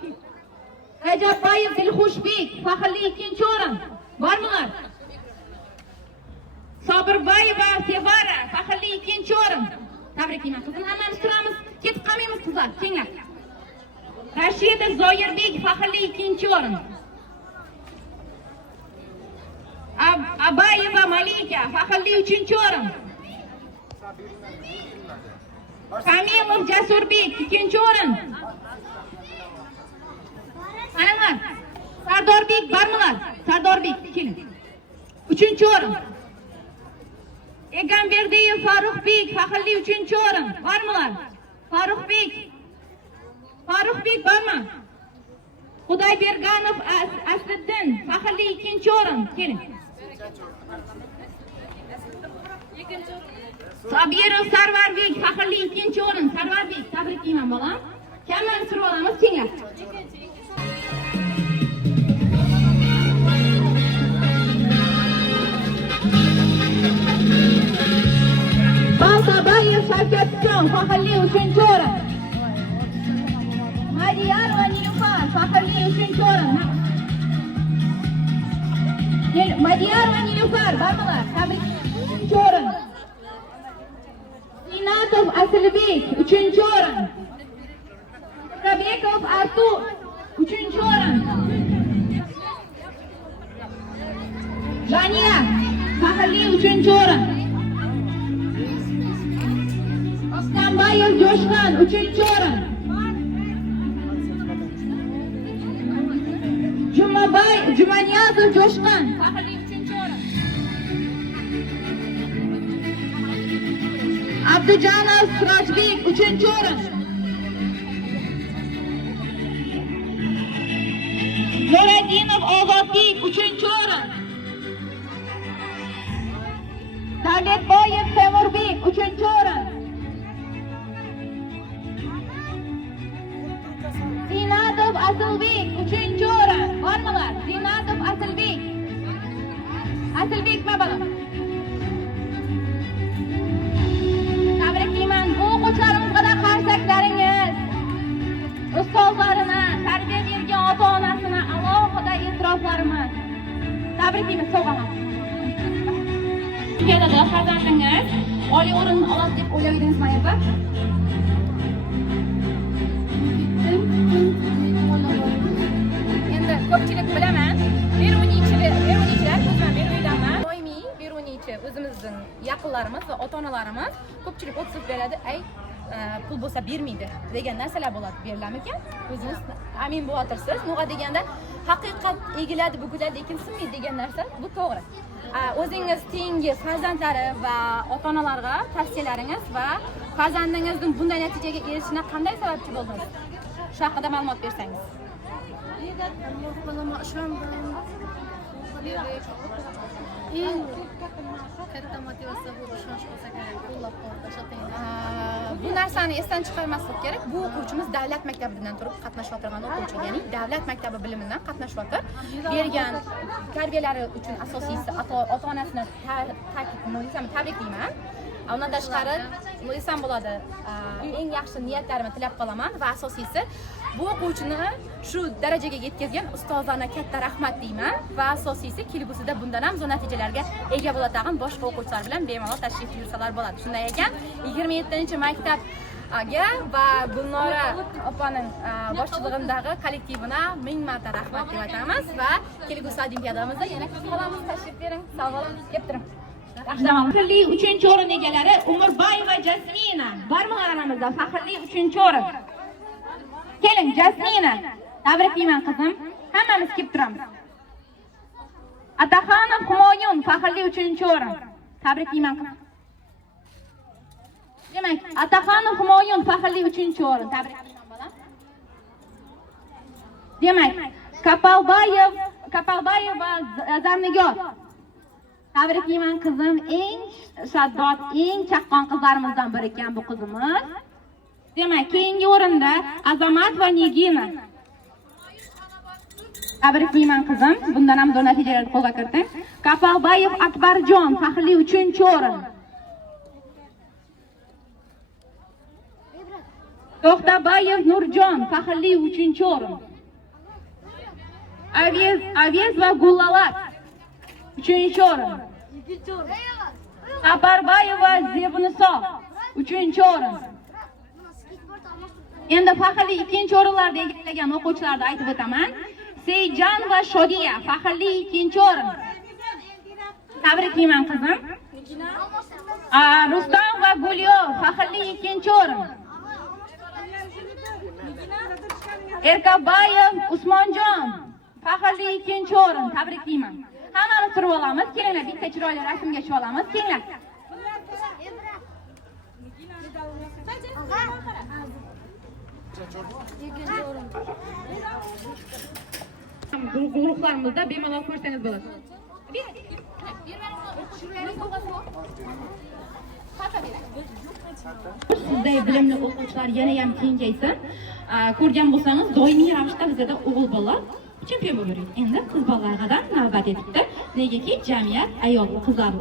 Rajabboyev Dilxushbek, faxrli 2-o'rin. Bormilar? Sobirboyeva Sevara, faxrli 2-o'rin. Tabriklayman, qizim. Hammamiz turamiz. Ketib qolmaymiz, qizlar. Kenglar. Rashidov Zoirbek, faxrli 2-o'rin. Abayeva Malika, faxrli 3-o'rin. Kamilov Jasurbek, 2-o'rin. Qanaqa? Sardorbek bormilar? Sardorbek, keling. 3-o'rin. Egamberdiyev Farruhbek, faxrli 3-o'rin. Bormilar? Farruhbek. Farruhbek bormi? Xudoyberganov Asliddin, faxrli 2-o'rin. Keling. Sabirov Sarvarbek faxrli ikkinchi o'rin. Sarvarbek, tabriklayman bolam. Kamdan surib olamiz, kenglar. Baltabayev Shavkatjon faxrli 3-chi o'rin. Madiyarova Nilufar faxrli 3-chi o'rin. Madiyarova Nilufar barmalar, tabrik 3-chi o'rin. Sinatov Asilbek 3-chi o'rin. Rabekov Artur 3-chi o'rin. Janiya faxrli 3-chi o'rin. Ostambayev Jo'shqan 3-chi o'rin. Jumaniyazov Jo'shqan faxrli 3-chi o'rin. Abdujanov Sirojbek 3-chi o'rin. Nuradinov Ozodbek 3-chi o'rin. Davletboyev Temurbek 3-chi o'rin. Zinatov Asilbek 3-chi o'rin. Bormilar? Zinatov Asilbek. Asilbek babalam. Tabriklayman. Bu o'quvchilarimizga da qarsaklaringiz, ustozlarini, tarbiya bergan ota-onasini alohida e'tiroflarimiz. Tabriklaymiz, sovg'alar. Keladi farzandingiz oliy o'rin oladi deb o'ylaydingizmi ayba? Endi ko'pchilik bilaman, berunichilar, o'zim berunidaman. Doimiy berunichi o'zimizning yaqinlarimiz va ota-onalarimiz ko'pchilik o'tib beradi, ay pul bo'lsa bermaydi degan narsalar bo'ladi, berilarmikan? O'zingiz amin bo'latirsiz. Nima deganda haqiqat egiladi, bugiladi, lekin sinmaydi degan narsa bu to'g'ri. O'zingiz tengi farzandlari va ota-onalarga tavsiyalaringiz va farzandingizning bunday natijaga erishishine qanday sababchi bo'ldingiz? Shu haqida ma'lumot bersangiz. Katta motivatsiya bu ishonch bo'lsa kerak, qo'llab-quvvatlash. Bu narsani esdan chiqarmaslik kerak. Bu o'quvchimiz davlat maktabidan turib qatnashayotgan o'quvchi, ya'ni davlat maktabi bilimidan qatnashayotib, bergan tarbiyalari uchun asosiysi ota-onasini tabriklayman. Undan tashqari, Luisan bo'ladi. Eng yaxshi niyatlarimni tilab qolaman va asosiysi bu o'quvchini shu darajaga yetkazgan ustozlarga katta rahmat deyman va asosiysi kelgusida bundan ham zo'r natijalarga ega bo'ladigan boshqa o'quvchilar bilan bemalol tashrif buyursalar bo'ladi. Shunday ekan, 27-maktabga va Gulnora opaning boshchiligidagi kollektivina ming marta rahmat deb aytamiz va kelgusi olimpiadamizda yana kutib qolamiz. Tashrif bering, sog' bo'ling, deb turing. Faxrli 3-chi o'rin egalari Umurbayeva Jasmina. Barmoq aramizda faxrli 3-chi o'rin. Keling, Jasmina. Tabriklayman qizim. Hammamiz kelib turamiz. Ataxonov Humoyun faxrli 3-chi o'rin. Tabriklayman qizim. Demak, Ataxonov Humoyun faxrli 3-chi o'rin. Tabriklayman bolam. Demak, Kapalbayev va Zarnigor. Tabriklayman qizim, eng shaddod, eng chaqqon qizlarimizdan biri ekan bu qizimiz. Demak, keyingi o'rinda Azamat va Nigina. Tabriklayman qizim, bundan ham zo'r natijalar qo'lga kiriting. Kapalbayev Akbarjon faxrli 3-chi o'rin. To'xtabayev Nurjon faxrli 3-chi o'rin. Aviz va Gullalat 3-chi o'rin. Saparbayeva Zebniso 3-chi o'rin. Endi faxrli 2-chi o'rinlarda egallagan o'quvchilarni aytib o'taman. Seyjan va Shodiya faxrli 2-chi o'rin. Tabriklayman qizim. Rustam va Gulyo faxrli 2-chi o'rin. Erkabayev Usmonjon faxrli 2-chi o'rin. Tabriklayman. Hammamiz turib olamiz. Kelinglar, bitta chiroyli rasmga tushib olamiz. Kelinglar. Guruhlarimizda bemalol ko'rsangiz bo'ladi. Sizday bilimli o'quvchilar yana ham kengaysin. Ko'rgan bo'lsangiz, doimiy ravishda bizda o'g'il bola chempion bo'lib yuradi. Endi qiz bolalardan navbat etibdi. Negaki jamiyat ayol qizlar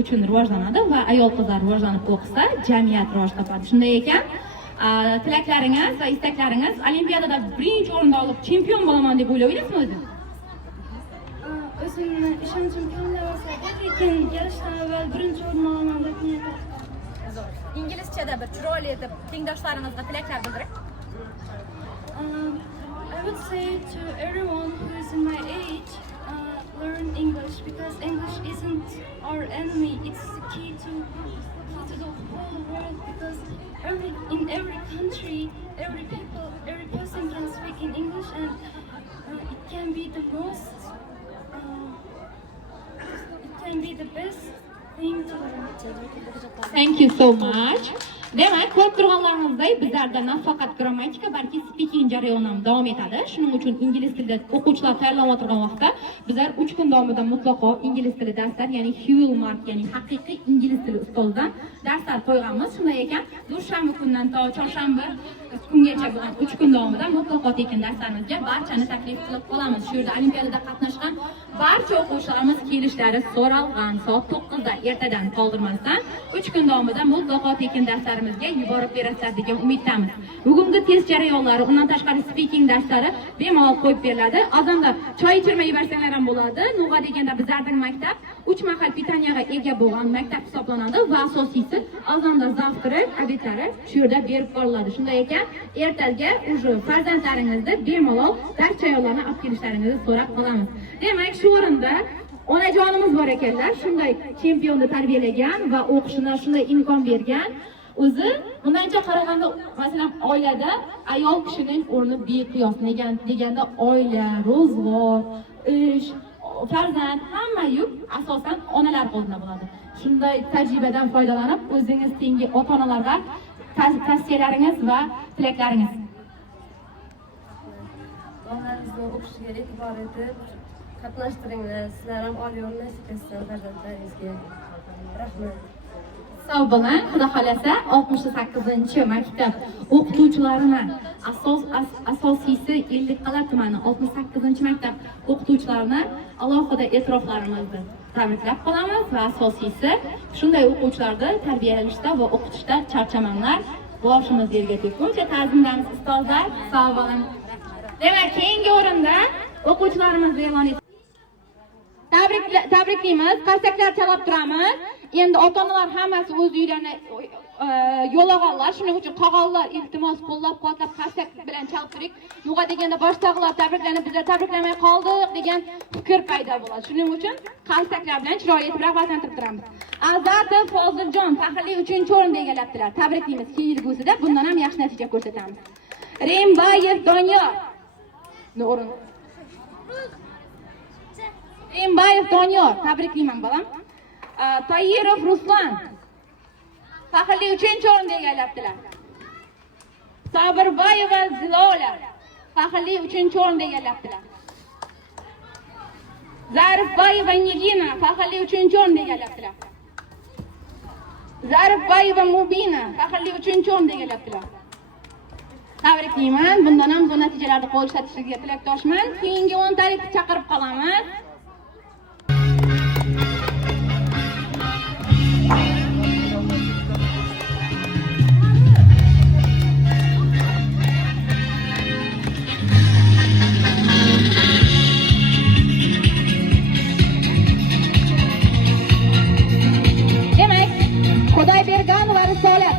uchun rivojlanadi va ayol qizlar rivojlanib o'qisa, jamiyat rivoj topadi. Shunday ekan, tilaklaringiz va istaklaringiz olimpiadada birinchi o'rinni olib chempion bo'laman deb o'ylayapsizmi o'zi? O'zimni ishonchim komilasa, lekin kelishdan avval birinchi o'rin olaman deb niyat. Inglizchada bir chiroyli etib tengdoshlarimizga tilaklar bildiring. I would say to everyone who is in my age, learn English because English isn't our enemy. It's the key to the whole world because in every country, every person can speak in English and it can be the most, it can be the best thing to learn. Thank you so much. Demak, ko'rib turganlaringizdek, bizlarda nafaqat grammatika, balki speaking jarayoni ham davom etadi. Shuning uchun ingliz tilida o'quvchilar tayyorlanib turgan vaqtda bizlar 3 kun davomida mutlaqo ingliz tili darslar, ya'ni full mark, ya'ni haqiqiy ingliz tili ustozidan darslar qo'yganmiz. Shunday ekan, dushanba kundan to chorshanba kungacha bo'lgan 3 kun davomida mutlaqo tekin darslarimizga barchani taklif qilib qolamiz. Shu yerda olimpiadada qatnashgan barcha o'quvchilarimiz kelishlari so'ralgan soat 9 da ertadan qoldirmasdan 3 kun davomida mutlaqo tekin darslarimizga yuborib berasizlar degan umiddamiz. Bugungi test jarayonlari, undan tashqari speaking darslari bemalol qo'yib beriladi. Azonda choy ichirmay yuborsanglar ham bo'ladi. Nuga deganda bizlarning maktab 3 mahal pitaniyaga ega bo'lgan maktab hisoblanadi va asosiysi azonda zavtrak obetlari shu yerda berib qo'yiladi. Shunday ekan, ertaga уже farzandlaringizni bemalol dars jarayonlarini olib kelishlaringizni so'rab qolamiz. Demak, shu o'rinda onajonimiz bor ekanlar, shunday chempionni tarbiyalagan va o'qishini shunday imkon bergan. O'zi bundancha qaraganda, masalan, oilada ayol kishining o'rni beqiyos. Deganda oila, ro'zg'or, ish, farzand hamma yuk asosan onalar qo'lida bo'ladi. Shunday tajribadan foydalanib, o'zingiz tengi ota-onalarga tavsiyalaringiz va tilaklaringiz. Bolalaringizni o'qishiga e'tibor etib, qatnashtiringlar. Sizlar ham oliy yo'l nasib etsin farzandlaringizga. Rahmat. Sog' bo'ling. Xudo xolasa 68-maktab o'qituvchilarini asosiysi Ellikqal'a tumani 68-maktab o'qituvchilarini alohida e'tiroflarimizni tabriklab qolamiz va asosiysi shunday o'quvchilarni tarbiyalanishda va o'qitishda charchamanglar. Boshimiz yerga tekkuncha ta'zimdamiz ustozlar. Sog' bo'ling. Demak, keyingi o'rinda o'quvchilarimizni e'lon etamiz. Tabriklaymiz, qarsaklar chalab turamiz. Endi ota-onalar hammasi o'z uylarini yo'lag'anlar, shuning uchun qog'onlar iltimos qo'llab-quvvatlab qarsak bilan chalib turing. Nuga deganda boshdagilar tabriklanib, bizlar tabriklamay qoldik degan fikr paydo bo'ladi. Shuning uchun qarsaklar bilan chiroyli etib rag'batlantirib turamiz. Azatov Foziljon faxrli 3-o'rinni egallabdilar. Tabriklaymiz. Kelgusida bundan ham yaxshi natija ko'rsatamiz. Rembayev Doniyor o'rin. Rembayev Doniyor, tabriklayman bolam. Tayirov Ruslan faxrli 3-o'rinni egallabdilar. Sabirbayeva Zilola faxrli 3-o'rinni egallabdilar. Zarifbayeva Nigina faxrli 3-o'rinni egallabdilar. Zarifbayeva Mubina faxrli 3-o'rinni egallabdilar. Tabriklayman. Bundan ham bu natijalarni qo'l ishlatishiga tilakdoshman. Keyingi 10 tarixni chaqirib qolamiz.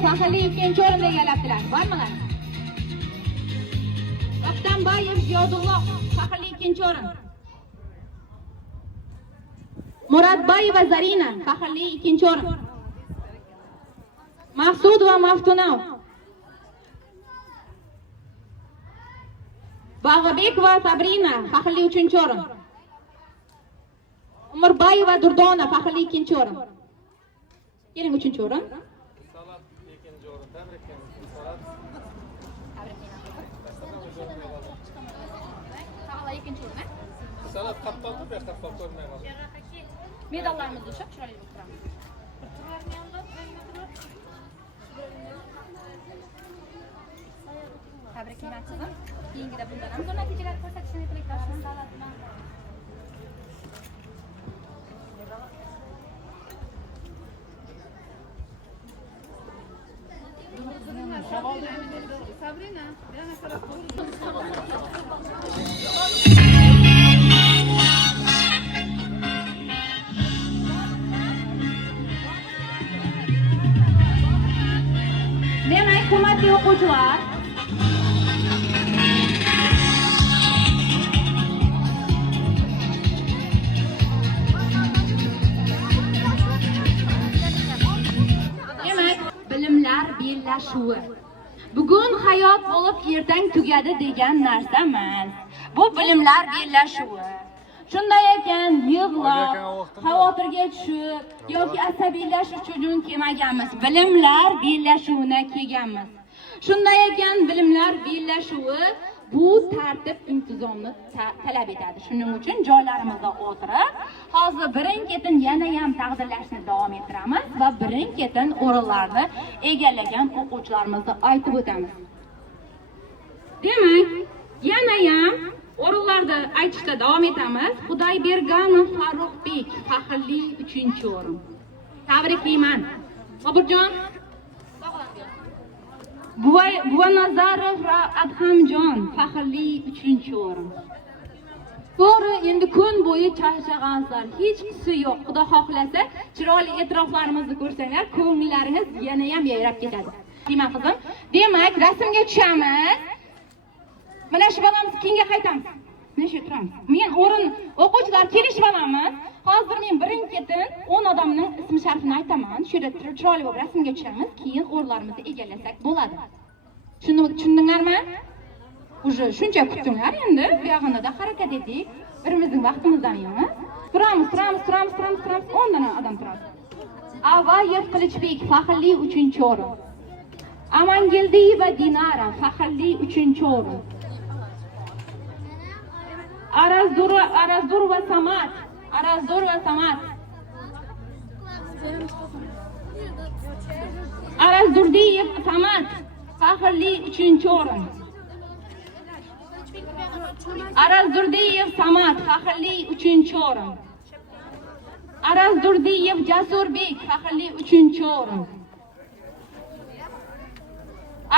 Faxrli 2-o'rinni egallabdilar. Bormilar? Abtambayev Ziyodulloh faxrli 2-o'rin. Muratbayeva Zarina faxrli 2-o'rin. Maqsudova Maftunov. Bag'ibekova Sabrina faxrli 3-o'rin. Umurbayeva Durdona faxrli 2-o'rin. Keling 3-o'rin. Salat qattiq, bu yoqda qolib ko'rmay qoldi. medallarimizni ushab chiroyli qilib turamiz. Tabriklayman qizim. Keyingida bundan ham zo'r natijalar ko'rsatishini tilakdoshman. Demak, hurmatli o'quvchilar, demak, bilimlar bellashuvi. Bugun hayot bo'lib, ertang tugadi degan narsa emas. Bu bilimlar bellashuvi. Shunday ekan, yig'lab, xavotirga tushib yoki asabiylashish uchun kelmaganmiz. Bilimlar bellashuvina kelganmiz. Shunday ekan, bilimlar bellashuvi bu tartib intizomni talab etadi. Shuning uchun joylarimizda o'tirib, hozir birin-ketin yana ham taqdirlashni davom ettiramiz va birin-ketin o'rinlarni egallagan o'quvchilarimizni aytib o'tamiz. Demak, yana ham o'rinlarda aytishda davom etamiz. Xudoyberganov Farruxbek, faxrli 3-o'rin. Tabriklayman. Boburjon. Buvanazarov Adhamjon, faxrli 3-o'rin. To'g'ri, endi kun bo'yi charchag'ansizlar, hech qisi yo'q. Xudo xohlasa, chiroyli e'tiroflarimizni ko'rsanglar, ko'nglingiz yana ham yayrab ketadi. Deyman qizim. Demak, rasmga tushamiz. Mana shu bolamizni keyinga qaytamiz. Mana shu turamiz. Men o'rin o'quvchilar kelishib olamiz. Hozir men birin-ketin 10 odamning ismi sharifini aytaman. Shu yerda chiroyli bo'lib rasmga tushamiz, keyin o'rinlarimizni egallasak bo'ladi. Tushundinglarmi? Uje shuncha kutdinglar endi. Bu yog'inda harakat edik. Birimizning vaqtimizdan emas. Turamiz. 10 dana odam turadi. Avayev Qilichbek, faxrli 3-o'rin. Amangildiyeva Dinara, faxrli 3-o'rin. Arazdurova Samat. Arazdurdiyev Samat, faxrli 3-o'rin. Arazdurdiyev Samat, faxrli 3-o'rin. Arazdurdiyev Jasurbek, faxrli 3-o'rin.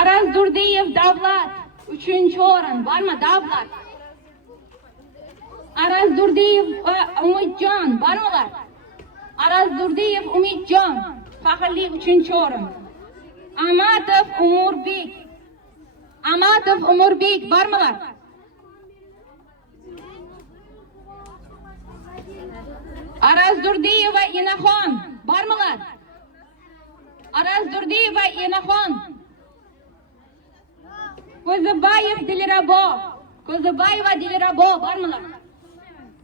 Arazdurdiyev Davlat, 3-o'rin. Bormi Davlat? Arazdurdiyev Umidjon, bormilar? Arazdurdiyev Umidjon, faxrli 3-o'rin. Amatov Umurbek, bormilar? Arazdurdiyeva Enaxon, bormilar? Arazdurdiyeva Enaxon. Ko'zabayev Dilrabo, bormilar?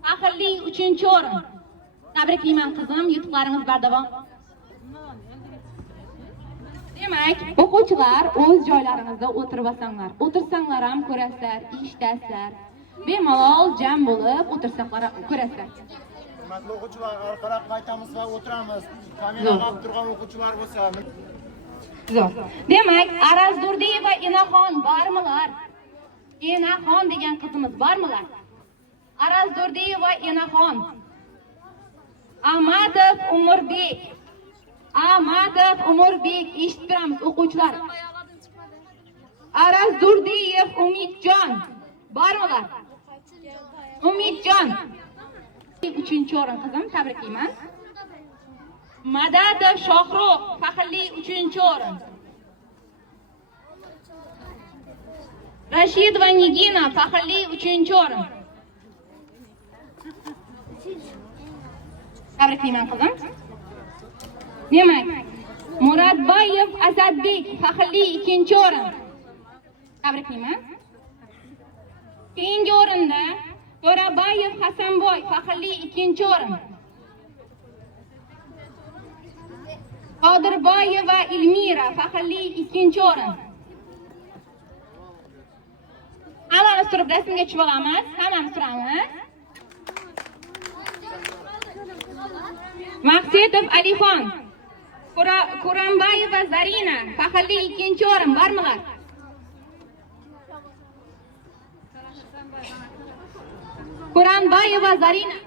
Faxrli 3-o'rin. Tabriklayman qizim, yutuqlaringiz bardavom. Demak, o'quvchilar o'z joylaringizda o'tirib olsanglar, o'tirsanglar ham ko'rasizlar, eshitasizlar. Bemalol jam bo'lib o'tirsanglar ko'rasizlar. Hurmatli o'quvchilar, qarab qaytamiz va o'tiramiz. Kamera olib turgan o'quvchilar bo'lsa. Zo'r. Demak, Arazdurdiyeva Enaxon bormilar? Enaxon degan qizimiz bormilar? Arazdurdiyeva Enaxon. Amadov Umurbek, eshitib turamiz o'quvchilar. Arazdurdiyev Umidjon, bormilar? Umidjon. 3-o'rin qizim, tabriklayman. Madadov Shohruh, faxrli 3-o'rin. Rashidova Nigina, faxrli 3-o'rin. Tabriklayman qizim. Demak, Muratbayev Asadbek, faxrli 2-o'rin. Tabriklayman. Keyingi o'rinda To'rabayev Hasanboy, faxrli 2-o'rin. Qodirboyeva Ilmira, faxrli 2-o'rin. Hammamiz turib rasmga tushib olamiz. Hammamiz turamiz. Maqsetov Alixon, Quranbayeva Zarina, faxrli 2-o'rin bormilar? Quranbayeva Zarina.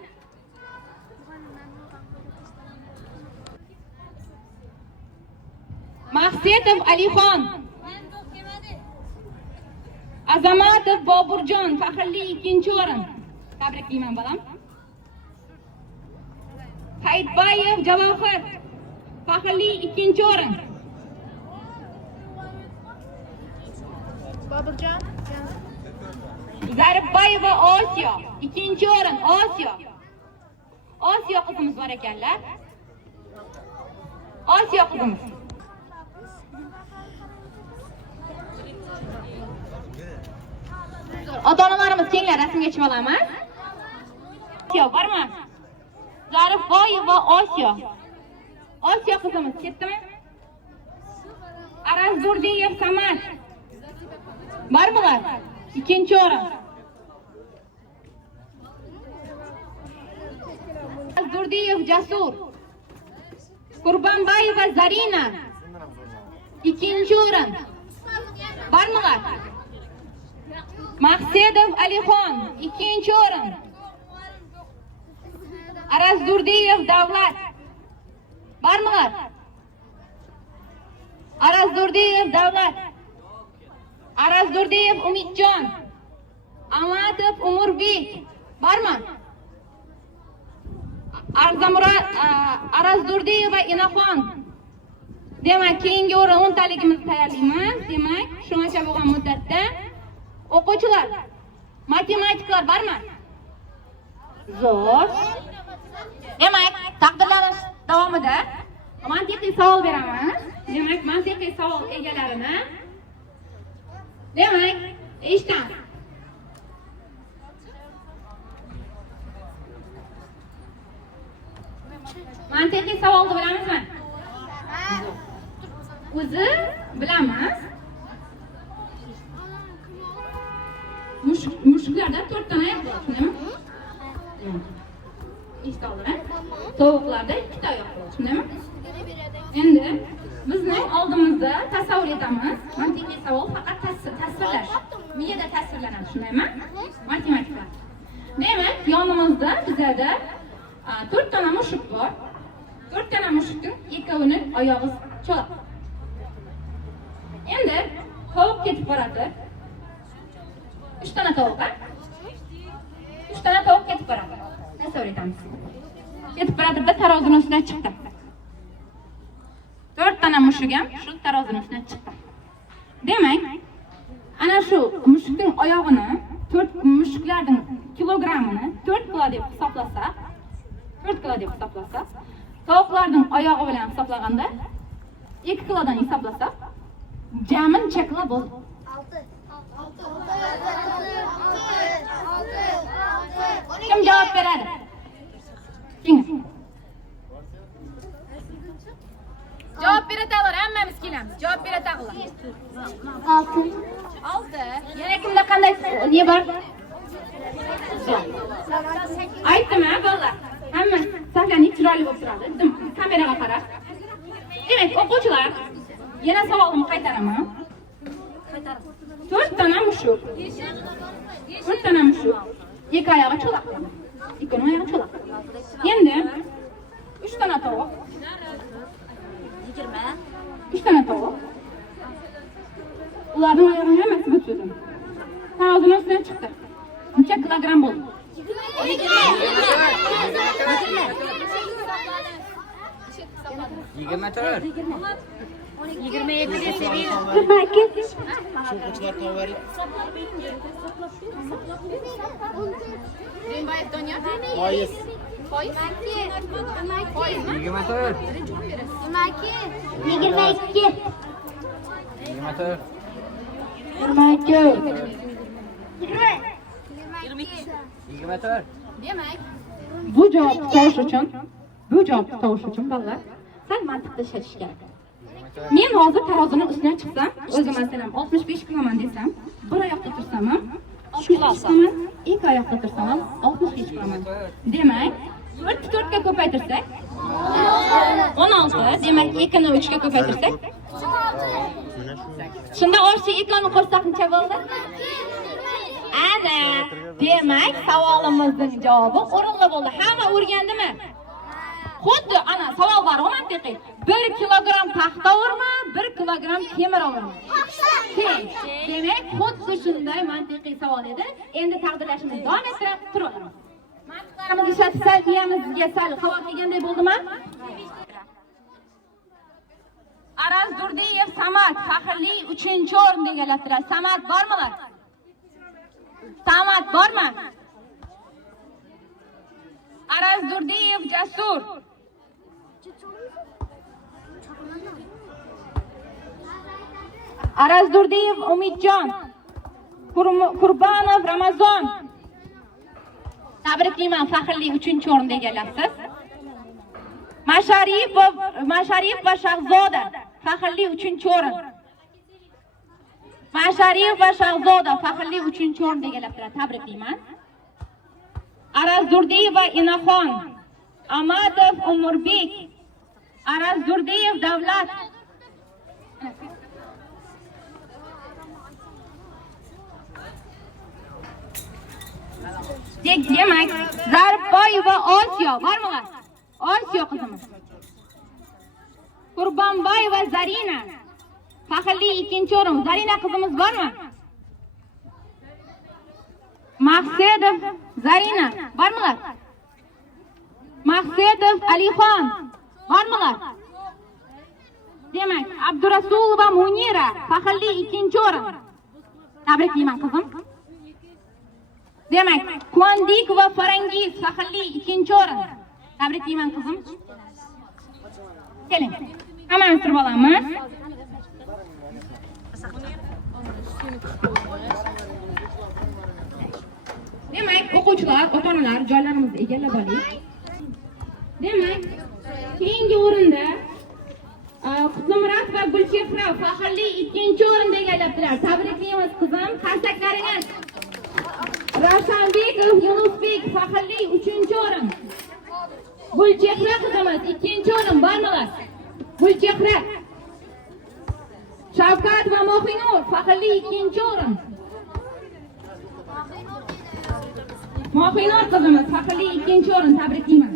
Maqsetov Alixon, Azamatov Boburjon, faxrli 2-o'rin. Tabriklayman bolam. Hayitbayev Javohir, faxrli 2-o'rin. Boburjon. Zaribbayeva Osiyo, 2-o'rin. Osiyo qizimiz bor ekanlar. Osiyo qizimiz. Ota-onalarimiz kenglar rasmga chiqib olamiz. Osiyo bormi? Zarifboyeva Osiyo. Osiyo qizimiz ketdimi? Arazdurdiyev Samat. Bormilar? 2-o'rin. Arazdurdiyev Jasur. Qurbonbayeva Zarina. 2-o'rin. Bormilar? Maqsedov Alixon, 2-o'rin. Arazdurdiyev Davlat. Bormilar? Arazdurdiyev Davlat. Arazdurdiyev Umidjon. Amatov Umurbek. Bormi? Arazdurdiyeva Inaxon. Demak, keyingi o'rin 10 taligimizni tayyorlaymiz. Demak, shuncha bo'lgan muddatda o'quvchilar, matematiklar bormi? Zo'r. Demak, taqdirlanish davomida mantiqiy savol beramiz. Demak, mantiqiy savol egalarini demak, eshitamiz. Mantiqiy savolni bilamizmi? O'zi bilamiz. Mushuklarda 4 ta oyoq bor, shundaymi? Eshitdingizmi? Tovuqlarda 2 ta oyoq bor, shundaymi? Endi bizning oldimizda tasavvur etamiz. Mantiqiy savol faqat tasvirlash. Miyada tasvirlanadi, shundaymi? Matematiklar. Demak, yonimizda bizada 4 ta mushuk bor. 4 ta mushukning ikkovini oyog'i cho'loq. Endi tovuq ketib boradi. 3 ta tovuq. 3 ta tovuq ketib boradi. Tasavvur etamiz. Ketib boradi, bir tarozining ustidan chiqdi. 4 ta mushuk ham shu tarozining ustidan chiqdi. Demak, ana shu mushukning oyog'ini, 4 mushuklarning kilogrammini 4 kilo deb hisoblasak, 4 kilo deb hisoblasak, tovuqlarning oyog'i bilan hisoblaganda 2 kilodan hisoblasak, jami necha kilo bo'ldi? 6. Kim javob beradi? Kim? Javob beratag'lar, hammamiz kelamiz. Javob beratag'lar. 6. Yana kimda qanday ne bor? Aytdim, bolalar. Hamma sahlanib chiroyli bo'lib turadi. Kameraga qarab. Demak, o'quvchilar, yana savolimni qaytaraman. 4 ta mushuk. 4 ta mushuk. 2 oyog'i cho'loq. 2 oyog'i cho'loq. Endi 3 ta tovuq. 3 ta tovuq. Ularning oyog'i hammasi butun. Tarozining ustidan chiqdi. Necha kilogramm bo'ldi? 24. 27 desek. O'quvchilar tavbari. Rembayev Doniyor. Foiz. Foiz? 24. 22. 24. 24. Demak, bu javobni topish uchun bolalar sal mantiqda ishlatish kerak. Men hozir tarozining ustidan chiqsam, o'zim masalan 65 kiloman desam, bir oyoqda tursam ham 65 kiloman, ikki oyoqda tursam ham 65 kiloman. Demak, 4 ga ko'paytirsak demak 2 ni 3 ga ko'paytirsak. Shunda ortiga 2 ni qo'shsak necha bo'ldi? Ana, demak savolimizning javobi o'rinli bo'ldi. Hamma o'rgandimi? Xuddi ana savol bor, mantiqiy. 1 kilogram paxta urma, 1 kilogram temir urma. Demak, xuddi shunday mantiqiy savol edi. Endi taqdirlashimizni davom ettirib turaveramiz. Mantiqlarimizni ishlatsak, miyamizga sal havo kelganday bo'ldimi? Araz Durdiyev Samad faxrli 3-o'rinda egallabdilar. Samad bormilar? Samad bormi? Araz Durdiyev Jasur. Araz Durdiyev Umidjon. Qurbonov Ramazon. Tabriklayman, faxrli 3-o'rinda egallabsiz. Masharif va Shahzoda faxrli 3-o'rin. Masharif va Shahzoda faxrli 3-o'rinda egallabdilar. Tabriklayman. Araz Durdiyev va Inaxon. Amadov Umurbek. Araz Durdiyev Davlat. Demak, Zarboyeva Osiyo bormi? Osiyo qizimiz. Qurbonboyeva Zarina faxrli 2-o'rin. Zarina qizimiz bormi? Maqsadov Zarina bormilar? Maqsadov Alixon bormilar? Demak, Abdurasulova Munira faxrli 2-o'rin. Tabriklayman qizim. Demak, Quandik va Farangiz faxrli 2-o'rin. Tabriklayman qizim. Keling. Hammamiz turib olamiz. Demak, o'quvchilar, ota-onalar joylarimizni egallab oling. Demak, keyingi o'rinda Qutlumurod va Gulchehra faxrli 2-o'rinda egallabdilar. Tabriklaymiz qizim. Qarsaklaringiz. Ravshanbekov Yunusbek faxrli 3-o'rin. Gulchehra qizimiz 2-o'rin bormilar? Gulchehra. Shavkat va Mohinur faxrli 2-o'rin. Mohinur qizimiz faxrli 2-o'rin. Tabriklayman.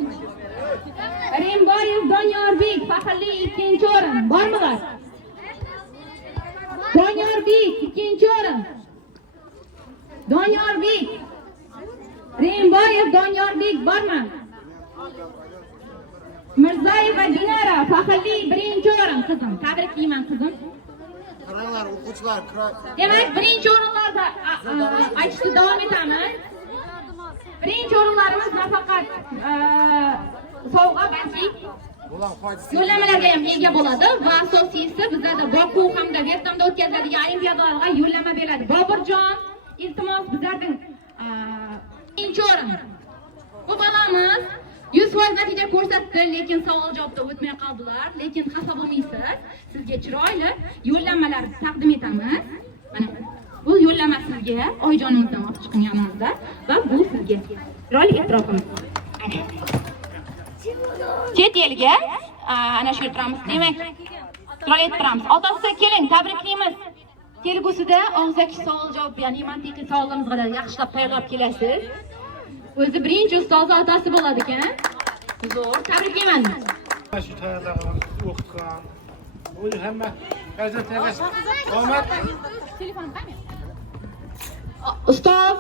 Rimboyev Donyorbek faxrli 2-o'rin. Bormilar? Donyorbek 2-o'rin. Donyorbek. Rimboyev Donyorbek bormi? Mirzayeva Dinara faxrli 1-o'rin qizim. Tabriklayman qizim. Qaranglar, o'quvchilar, Demak, 1-o'rinlarda aytishda davom etamiz. 1-o'rinlarimiz nafaqat sovg'a, balki yo'llanmalarga ham ega bo'ladi va asosiysi bizlarda Boku hamda Vyetnamda o'tkaziladigan olimpiadalarga yo'llanma beriladi. Boburjon, iltimos bizlarning 1-o'rin. Bu balamiz 100% natija ko'rsatdi, lekin savol javobda o'tmay qoldilar. Lekin xafa bo'lmaysiz. Sizga chiroyli yo'llanmalar taqdim etamiz. Mana bu yo'llanma sizga oyijonimizdan olib chiqqan yonimizda va bu sizga chiroyli e'tirofimiz. Chet elga ana shu turamiz. Demak, chiroyli e'tirofimiz. Otasi keling, tabriklaymiz. Kelgusida og'zaki savol javob, ya'ni mantiqiy savollarimizga yaxshilab tayyorlab kelasiz. O'zi birinchi ustozi otasi bo'ladi ekan. Zo'r, tabriklayman. Shu tayyorlarni o'qigan. Bu hamma farzandlarga omad. Ustoz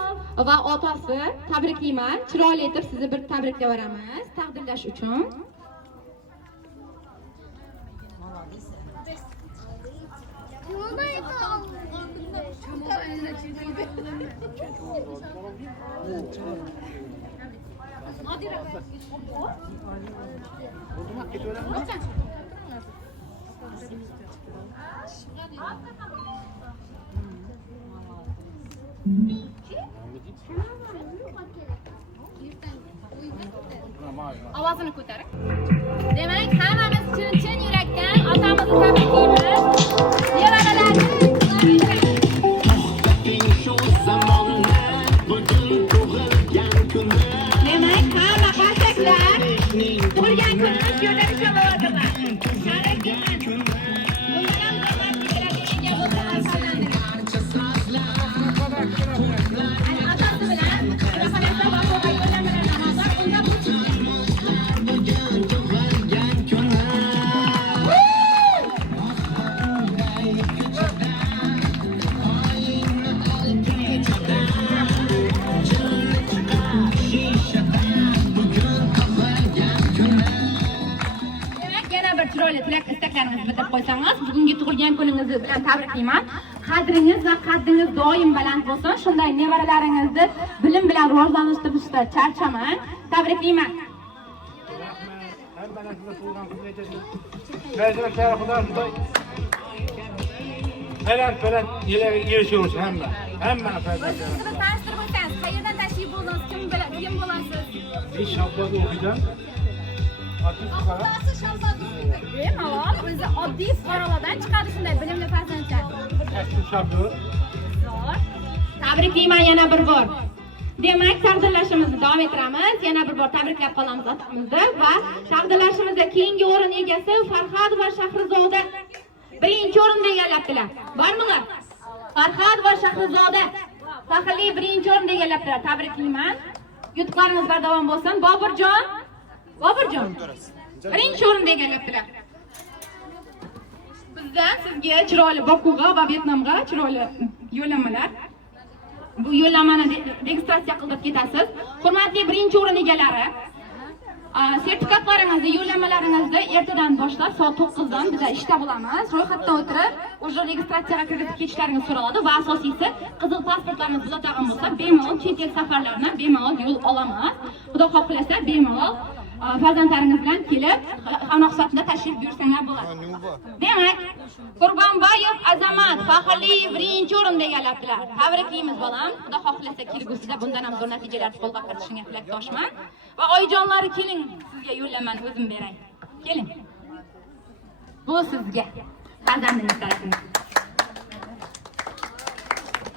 va otasi tabriklayman. Chiroyli etib sizni bir tabriklayveramiz taqdirlash uchun. Ovozini ko'taring. Demak, hammamiz chin yurakdan otamizni tabriklaymiz. Demak, hamma qarsaklar tug'ilgan kunimiz yo'llanishga boradilar. chiroyli tilak istaklaringizni bildirib qo'ysangiz, bugungi tug'ilgan kuningiz bilan tabriklayman. Qadringiz va qaddingiz doim baland bo'lsin. Shunday nevaralaringizni bilim bilan rivojlantirishda charchamang. Tabriklayman. Baland yeyishimiz hamma Sizni tanishtirib o'tsangiz, qayerdan tashrif buldingiz, kim bo'lasiz? Men Shabbat o'qiyman. Bemalol, o'zi oddiy fuqarolardan chiqadi shunday bilimli farzandlar. Tabriklayman yana bir bor. Demak, taqdirlashimizni davom ettiramiz. Yana bir bor tabriklab qolamiz otamizni va taqdirlashimizda keyingi o'rin egasi Farhod va Shahrizoda birinchi o'rinni egallabdilar. Bormi-ular? Farhod va Shahrizoda faxrli birinchi o'rinni egallabdilar. Tabriklayman. Yutuqlarimiz bardavom bo'lsin. Boburjon birinchi o'rinni egallabdilar. Bizdan sizga chiroyli Bokuga va Vyetnamga chiroyli yo'llanmalar. Bu yo'llanmani registratsiya qildirib ketasiz. Hurmatli birinchi o'rin egalari, sertifikatlaringizni, yo'llanmalaringizni ertadan boshlab soat 9 dan biz ishda bo'lamiz. Ro'yxatdan o'tirib, o'sha registratsiyaga kirib ketishlaringiz so'raladi va asosiysi qizil pasportlaringiz tug'ilgan bo'lsa, bemalol chet el safarlarni bemalol yo'l olamiz. Xudo xohlasa bemalol farzandlaringiz bilan kelib, qanoqsatda tashrif buyursanglar bo'ladi. Demak, Qurbonboyev Azamat faxrli birinchi o'rinda egallabdilar. Tabriklaymiz bolam. Xudo xohlasa kelgusida bundan ham zo'r natijalar qo'lga kiritishingga tilakdoshman. Va oyijonlari keling, sizga yo'llanmani o'zim beray. Keling. Bu sizga farzandingiz tarafidan.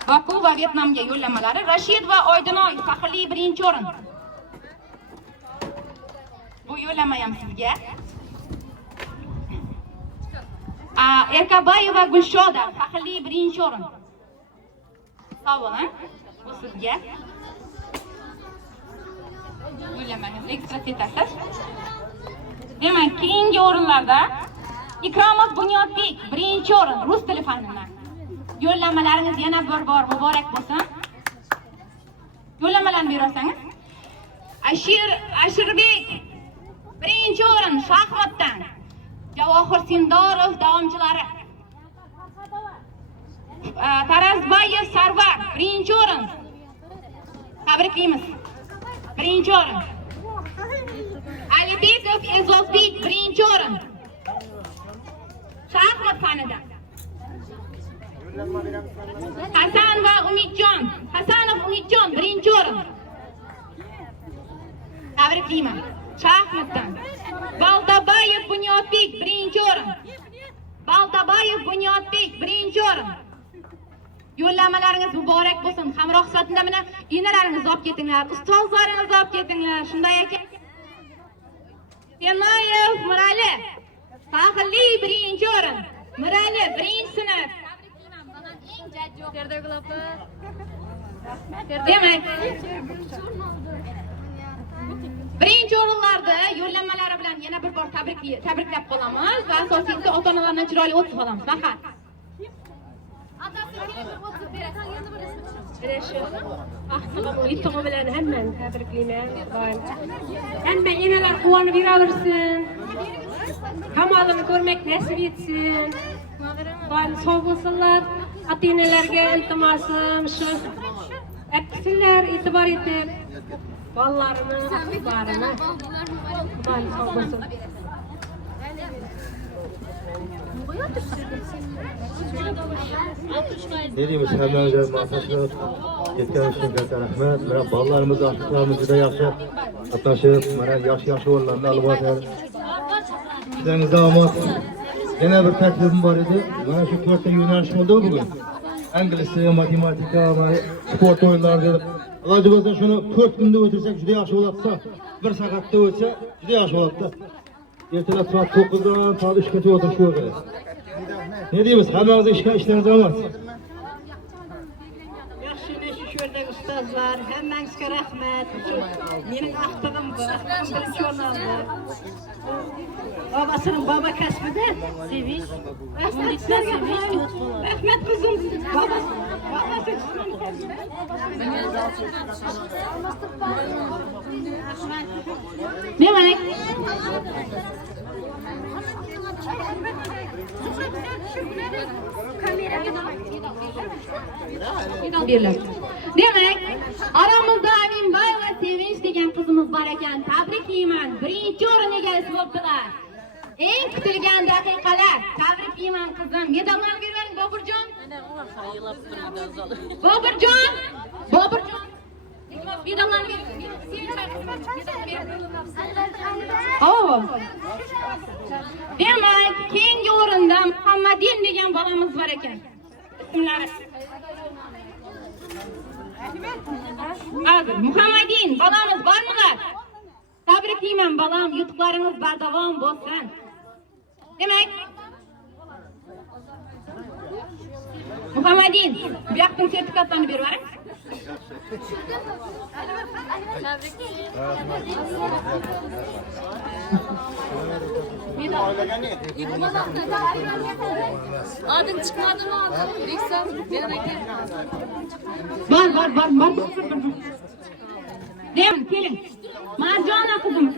Boku va Vyetnamga yo'llanmalari Rashid va Oydinoy faxrli birinchi o'rin. Bu yo'llanma ham sizga. Erkabayeva Gulshoda faxrli birinchi o'rin. Sog' bo'ling. Bu sizga. Yo'llanmangizni registratsiya etasiz. Demak, keyingi o'rinlarda Ikromov Bunyodbek birinchi o'rin rus tili fanidan. Yo'llanmalaringiz yana bir bor muborak bo'lsin. Yo'llanmalarni berasangiz. Ashirbek birinchi o'rin shaxmatdan. Javohir Sindorov davomchilari. Tarazbayev Sarvar birinchi o'rin. Tabriklaymiz. Birinchi o'rin. Alibekov Ezozbek birinchi o'rin. Shaxmat fanidan. Hasan va Umidjon, Hasanov Umidjon birinchi o'rin. Tabriklayman. Shaxmatdan. Baltabayev Bunyodbek birinchi o'rin. Baltabayev Bunyodbek birinchi o'rin. Yo'llanmalaringiz muborak bo'lsin. Hamroh sifatida mana enalaringizni olib ketinglar, ustozlaringizni olib ketinglar. Shunday ekan. Semayev Mirali faxrli birinchi o'rin. Mirali birinchi sinf. Tabriklayman. Baland eng jajji Ferdo'gul opa. Demak, birinchi o'rinlarda yo'llanmalari bilan yana bir bor tabriklab qolamiz va asosiysi ota-onalardan chiroyli o'tib qolamiz. Faqat Yutug'i bilan hammani tabriklayman. Hamma enalar quvonib yuraversin. Kamolini ko'rmak nasib etsin. Sog' bo'lsinlar. Ota-onalarga iltimosim shu. Aksillar e'tibor etib bolalarni, qizlarini Xudoy sog' bo'lsin. Ne deymiz, hammaga ma'saslar yetgan uchun katta rahmat. Mana bolalarimiz, yoshlarimiz juda yaxshi qatnashib, mana yaxshi o'rinlarni olib olgan. Sizlarga omad. Yana bir taklifim bor edi. Mana shu 4 ta yo'nalish bo'ldi bugun. Ingliz tili, matematika va sport o'yinlari. Iloji bo'lsa shuni 4 kunda o'tirsak juda yaxshi bo'ladi. Bir soatda o'tsa juda yaxshi bo'ladi. Ertalab soat 9 dan soat 3 gacha o'tirish kerak. Ne deymiz? Hammangizga ishlaringiz omad. Yaxshi shu yerdagi ustozlar, hammangizga rahmat. Mening axtig'im birinchi o'rin oldi. Babasının baba kasbida sevish. Rahmat qizim. Babasi demak, topshiriq beriladi. Demak, aramizda Aminbayeva Sevinch degan qizimiz bor ekan. Tabriklayman. Birinchi o'rin egasi bo'libdilar. Eng kutilgan daqiqalar. Tabriklayman qizim. Medallarni berib Boburjon. Boburjon. Boburjon. Medallarni Oh. Demak, keyingi o'rinda Muhammadin degan bolamiz bor ekan. Ismlari Hozir Muhammadin bolamiz bormilar? Tabriklayman bolam, yutuqlaringiz bardavom bo'lsin. Demak, Muhammadin, bu yoqdan sertifikatlarni berib yuboring. Adın çıkmadı mı adın? Reksan, ben Var. Dem, kelin. Marjona qizim.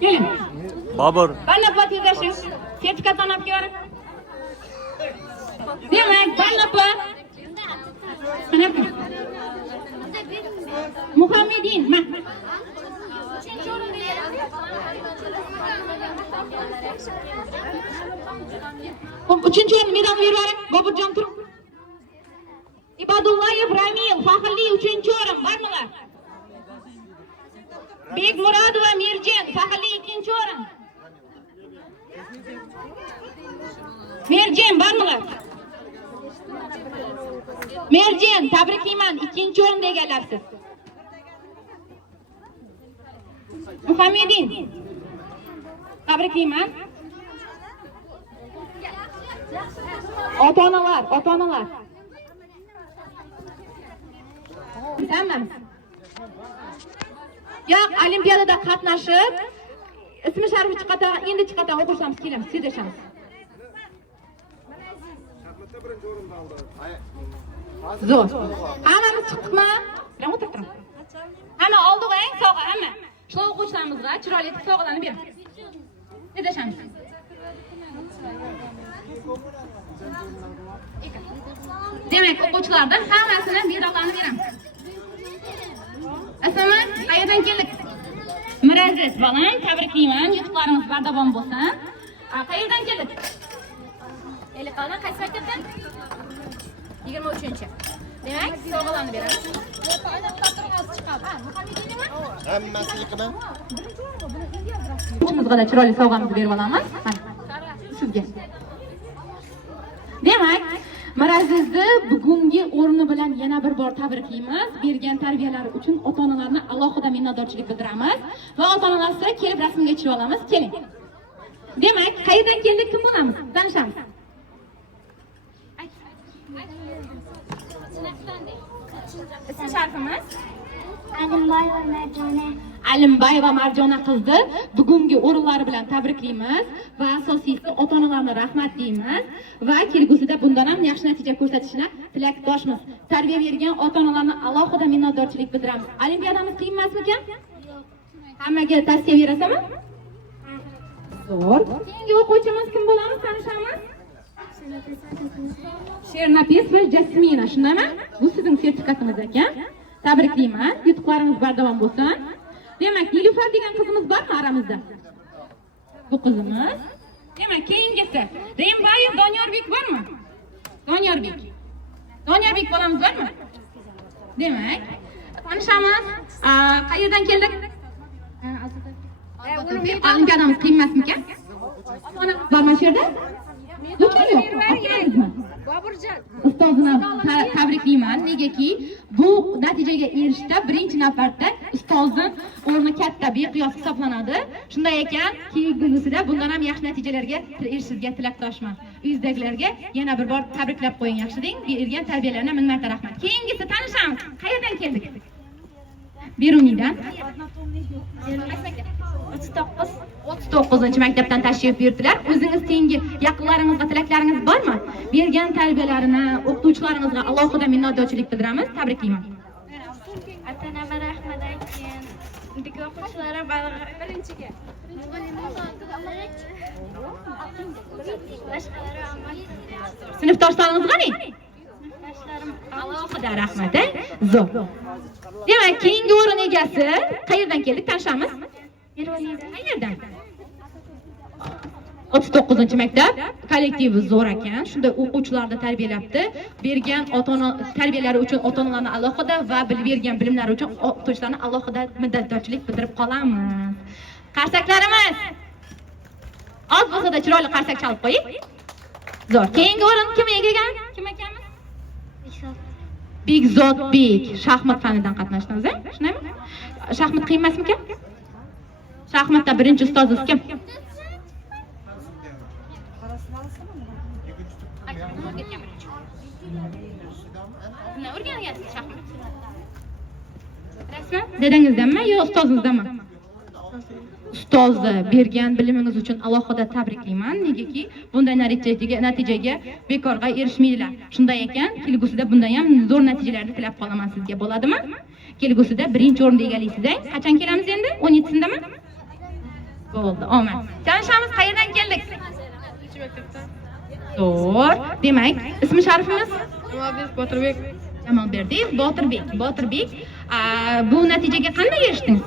Kelin. Babur. Balla patidashing. Sertifikatlarni olib keling. Demak, ballapa. Muhammadin, ma. Uchinchi o'rin medalni berib yuboring. Boburjon tur. Ibodullayev Ramil, faxrli uchinchi o'rin. Bormilar? Bekmurodova Mirjin, faxrli ikkinchi o'rin. Mirjin, bormilar? Mirjin, tabriklayman, ikkinchi o'rinda egallarsiz. Muhammadin, tabriklayman. Ota-onalar. Tamam. Yo'q, olimpiadada qatnashib, ismi sharifi chiqadi, endi chiqadi, o'qishamiz, kelamiz, sizlashamiz. Zo'r. Hammamiz chiqdikmi? Bilan o'tirdim. Hamma oldiq, eng sog'a, hamma. Shu o'quvchilarimizga chiroyli sovg'alarni bering. Sizlashamiz. Demak, o'quvchilardan hammasini medallarni beramiz. Assalomu, qayerdan keldik? Miraziz bolam, tabriklayman. Yutuqlaringiz bardavom bo'lsin. Qayerdan keldik? Eliqona qaysi maktabdan? 23-chi. Demak, sovg'alarni beramiz. Hammasini O'quvchimizga chiroyli sovg'amizni berib olamiz. Mana, sizga. Demak, Mirazizni bugungi o'rni bilan yana bir bor tabriklaymiz. Bergan tarbiyalari uchun ota-onalarni alohida minnatdorchilik bildiramiz va ota-onalarsiz kelib rasmga tushib olamiz. Keling. Demak, qayerdan keldik, kim bo'lamiz? Tanishamiz. Ismi sharifimiz? Alimbayeva Marjona qizni bugungi o'rinlari bilan tabriklaymiz va asosiysi ota-onalarga rahmat deymiz va kelgusida bundan ham yaxshi natija ko'rsatishini tilakdoshmiz. Tarbiya bergan ota-onalarni alohida minnatdorchilik bildiramiz. Olimpiadamiz qiyin emasmikan? Hammaga tavsiya berasizmi? Zo'r. Keyingi o'quvchimiz kim bo'lamiz? Tanishamiz. Shernafis va Jasmina, shundaymi? Bu sizning sertifikatingiz ekan. Tabriklayman. Yutuqlaringiz bardavom bo'lsin. Demak, Nilufar degan qizimiz bormi aramizda? Bu qizimiz. Demak, keyingisi Rembayev Donyorbek bormi? Donyorbek bolamiz bormi? Demak, tanishamiz. Qayerdan keldik? Olimpiadamiz qiyin emasmikan? Bormi shu yerda? Lutfan yo'q. Boburjon. Ustozini tabriklayman. Negaki, bu natijaga erishishda birinchi navbatda ustozning o'rni katta, beqiyos hisoblanadi. Shunday ekan, kelgusida bundan ham yaxshi natijalarga erishishga tilakdoshman. Uyingizdagilarga yana bir bor tabriklab qo'ying, yaxshi deng. Bergan tarbiyalarga ming marta rahmat. Keyingisi tanishamiz. Qayerdan keldik? Beruniydan. 39 maktabdan tashrif buyurdilar. O'zingiz tengi yaqinlaringizga tilaklaringiz bormi? Bergan tarbiyalarini o'qituvchilarimizga alohida minnatdorchilik bildiramiz. Tabriklayman. Ota-onaga rahmat aytgan. o'quvchilarim birinchiga. Sinfdoshlaringiz qani? Alohida rahmat. Zo'r. Demak, keyingi o'rin egasi qayerdan keldik tanishamiz? Qayerdan? 39-maktab kollektivi zo'r ekan. Shunda o'quvchilarni tarbiyalabdi. Bergan ota-ona tarbiyalari uchun ota-onalarni alohida va bilib bergan bilimlari uchun o'qituvchilarni alohida minnatdorchilik bildirib qolamiz. Qarsaklarimiz. Oz bo'lsa-da chiroyli qarsak chalib qo'ying. Zo'r. Keyingi o'rin kim egagan? Kim ekanmiz? Bekzodbek shaxmat fanidan qatnashdingiz, shundaymi? Shaxmat qiyin emasmikan? Shaxmatda birinchi ustozingiz kim? Nima o'rganyapsiz shaxmat? Rasman dadangizdanmi yo ustozingizdanmi? Ustozni bergan bilimingiz uchun alohida tabriklayman. Negaki bunday natijaga bekorga erishmaydilar. Shunday ekan, kelgusida bundan ham zo'r natijalarni tilab qolaman sizga, bo'ladimi? Kelgusida birinchi o'rinda egalaysizda. Qachon kelamiz endi? 17-sindami? Bo'ldi, omad. Tanishamiz, qayerdan keldik? Zo'r. Demak, ismi sharifimiz? Botirbek. Jamolberdiyev Botirbek. Botirbek, bu natijaga qanday erishdingiz?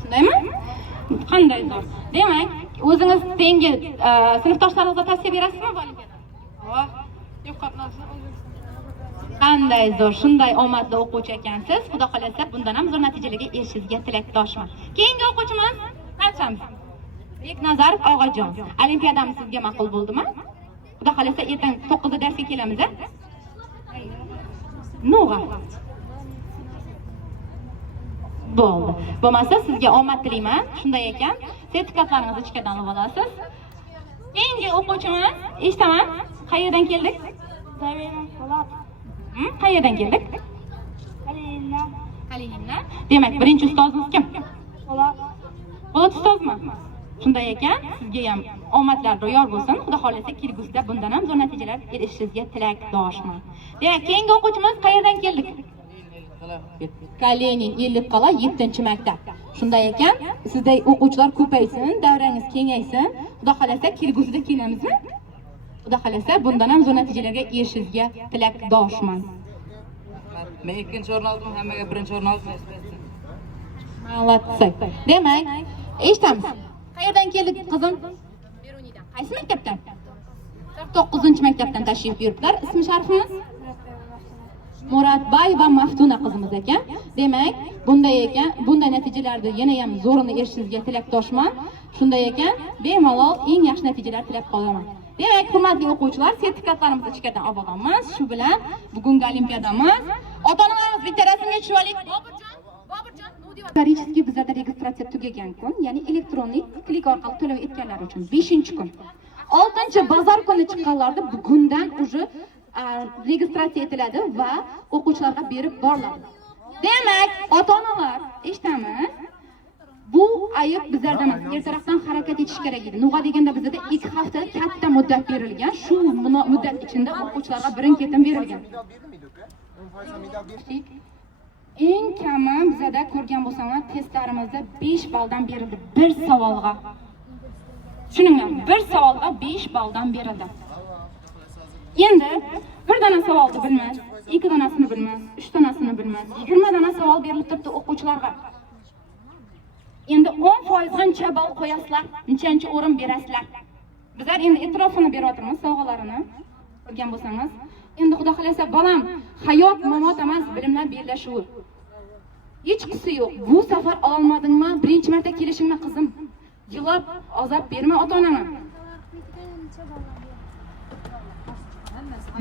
Shundaymi? Qanday zo'r. Demak, o'zingiz tengi sinfdoshlaringizga tavsiya berasizmi bu olimpiadada? Yo'q, qatnashdim. Qanday zo'r, shunday omadli o'quvchi ekansiz. Xudo xolasa bundan ham zo'r natijalarga erishishingizga tilakdoshman. Keyingi o'quvchimiz qanchamiz? Beknazarov Og'ajon. Olimpiadamiz sizga ma'qul bo'ldimi? Xudo xolasa ertaga 9 da darsga kelamiz-a? No'g'a. Bo'ldi. Bo'lmasa sizga omad tilayman. Shunday ekan, sertifikatlaringizni ichkadan olib olasiz. Keyingi o'quvchimiz, eshitaman, qayerdan keldik? Qayerdan keldik? Qalinimdan. Demak, birinchi ustozimiz kim? Po'lat ustozmi? Shunday ekan, sizga ham omadlar yor bo'lsin. Xudo xolasa kelgusida bundan ham zo'r natijalar erishishingizga tilakdoshman. Demak, keyingi o'quvchimiz qayerdan keldik? Kalenin 50 qala 7-maktab. Shunday ekan, sizday o'quvchilar ko'paysin, davrangiz kengaysin. Xudo xolasa kelgusida kelamizmi? Xudo xolasa bundan ham zo'r natijalarga erishishingizga tilakdoshman. Men ikkinchi o'rin oldim, hammaga birinchi o'rin oldim. Молодцы. Demak, eshitamiz. Qayerdan keldik qizim? Berunidan. Qaysi maktabdan? 9-maktabdan tashrif buyuribdilar. Ismi sharifimiz? Muratbay va Maftuna qizimiz ekan. Demak, bunday natijalarni yana ham zo'rini erishishingizga tilakdoshman. Shunday ekan, bemalol eng yaxshi natijalar tilab qolaman. Demak, hurmatli o'quvchilar, sertifikatlarimizni ichkadan olib olamiz. Shu bilan bugungi olimpiadamiz ota-onalarimiz bitta rasmga tushib olaylik. Boburjon, Исторически bizda registratsiya tugagan kun, ya'ni elektronik klik orqali to'lov etganlar uchun 5-kun. 6-bozor kuni chiqqanlarda bugundan уже registratsiya etiladi va o'quvchilarga berib boriladi. Demak, ota-onalar, eshitamiz. Bu ayib bizlardan emas. Ertaroqdan harakat etish kerak edi. Nug'a deganda bizda 2 hafta katta muddat berilgan. Shu muddat ichida o'quvchilarga birin-ketin berilgan. Eng kami bizda ko'rgan bo'lsanglar, testlarimizda 5 balldan berildi bir savolga. Tushuninglar, bir savolga 5 balldan berildi. Endi bir dona savolni bilmas, 2 donasini bilmas, 3 donasini bilmas, 20 dona savol berilib turibdi o'quvchilarga. Endi 10% qancha ball qo'yasizlar, nechanchi o'rin berasizlar? Bizlar endi e'tirofini beryapmiz, sovg'alarini. Ko'rgan bo'lsangiz, endi xudo xolasa bolam, hayot mamot emas, bilimlar bellashuvi. Hech qisi yo'q. Bu safar olmadingmi? Birinchi marta kelishingmi qizim? Yilab azob berma ota-onani.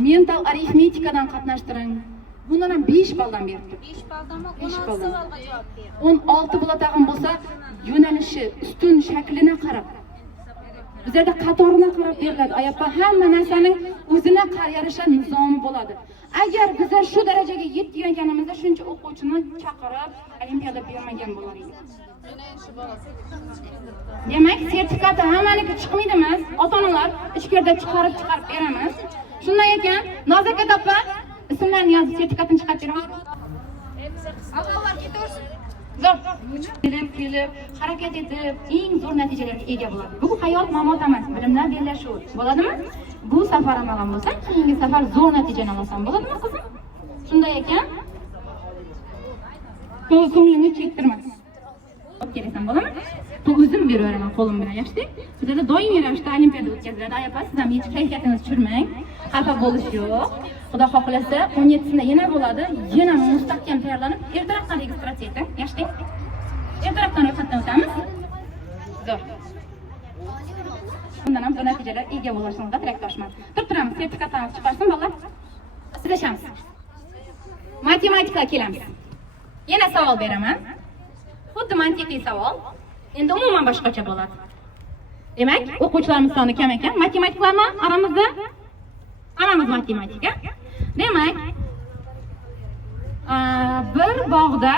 Mental arifmetikadan qatnashtiring. Bundan ham 5 balldan beribdi. 5 balldanmi 16 savolga javob berdi. 16 bola tag'in bo'lsa, yo'nalishi, ustun shaklini qarab. Bizlarda qatorina qarab beriladi. Ayappa hamma narsaning o'zina yarasha nizomi bo'ladi. Agar bizlar shu darajaga yetganimizda shuncha o'quvchini chaqirib olimpiada bermagan bo'lar edik. Demak, sertifikati hammaniki chiqmaydi emas. Ota-onalar ichkarida chiqarib beramiz. Shunday ekan, Nozakat opa, ismlarini yozib sertifikatini chiqarib beraman. Avvallar ketaversin. Zo'r. Kelib, harakat etib, eng zo'r natijalarga ega bo'ladi. Bu hayot mamot emas, bilimlar bellashuv. Bo'ladimi? Bu safar amalgan bo'lsa, keyingi safar zo'r natijani olasan. Bo'ladimi, qizim? Shunday ekan, ko'nglini chektirma. Olib kelasan, bo'ladimi? Bu o'zim beraveraman qo'lim bilan, yaxshi? Bizda doimiy ravishda olimpiada o'tkaziladi. Ayapa, siz ham hech kayfiyatingizni tushirmang. Xafa bo'lish yo'q. Xudo xohlasa 17sida yana bo'ladi. Yana mustahkam tayyorlanib, ertalabdan registratsiya eting. Yaxshi? Ertalabdan ro'yxatdan o'tamiz. Zo'r. Bundan ham zo'r natijalar ega bo'lishingizga tilakdoshman. Turamiz, sertifikatlarni chiqarsin bolalar. Sizlashamiz. Matematika kelamiz. Yana savol beraman. Xuddi mantiqiy savol. Endi umuman boshqacha bo'ladi. Demak, o'quvchilarimiz soni kam ekan. Matematiklarni aramizda hammamiz matematika. Demak, bir bog'da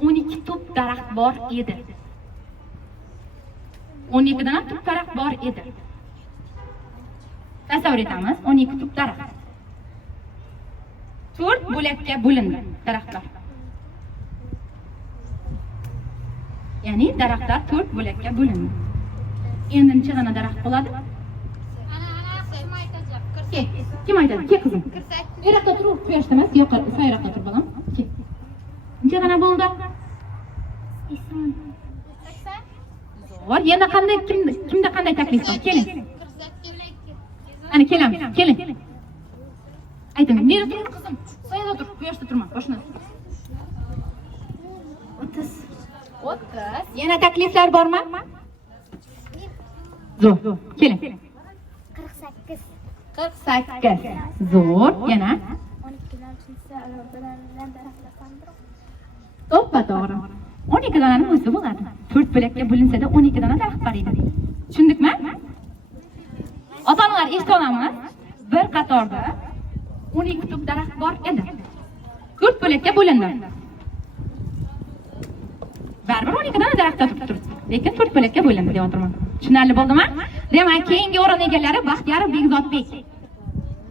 12 tup daraxt bor edi. 12 dana tup daraxt bor edi. Tasavvur etamiz, 12 tup daraxt. 4 bo'lakka bo'lindi daraxtlar. Ya'ni daraxtlar 4 bo'lakka bo'lindi. Endi necha dana daraxt bo'ladi? Kim aytadi? Ke qizim. Eroqqa tur, quyoshda emas, yoqqa, sayroqqa tur bolam. Ke. Necha dana bo'ldi? 80. Zo'r. Yana qanday kimda qanday taklif bor? Keling. Ana kelamiz. Keling. Ayting, nera tur qizim? Soyada tur, quyoshda turma, boshna. 30. Yana takliflar bormi? Zo'r. Keling. 48. 48. Zo'r. Yana 12 to'g'ri. 12 donani o'zi bo'ladi. 4 bo'lakka bo'linsa-da 12 dona daraxt bor edi. Tushundikmi? Ota-onalar eshitib olamiz. Bir qatorda 12 tup daraxt bor edi. 4 bo'lakka bo'lindi. Baribir 12 dona daraxtda turibdi. Lekin 4 bo'lakka bo'lindi deb o'tiraman. Tushunarli bo'ldimi? Demak, keyingi o'rin egalari Baxtiyorov Begzodbek.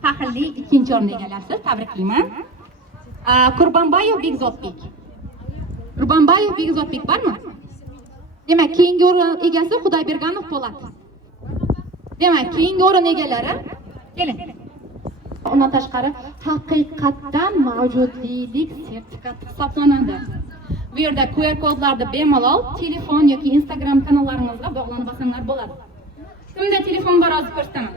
Faxrli ikkinchi o'rin egalasiz. Tabriklayman. Qurbonboyev Begzodbek. Qurbonboyev Begzodbek bormi? Demak, keyingi o'rin egasi Xudoyberganov Po'lat. Demak, keyingi o'rin egalari keling. Undan tashqari haqiqatdan mavjudlik sertifikati hisoblanadi. Bu yerda QR kodlarni bemalol telefon yoki Instagram kanallaringizga bog'lanib olsanglar bo'ladi. Kimda telefon bor hozir ko'rsataman.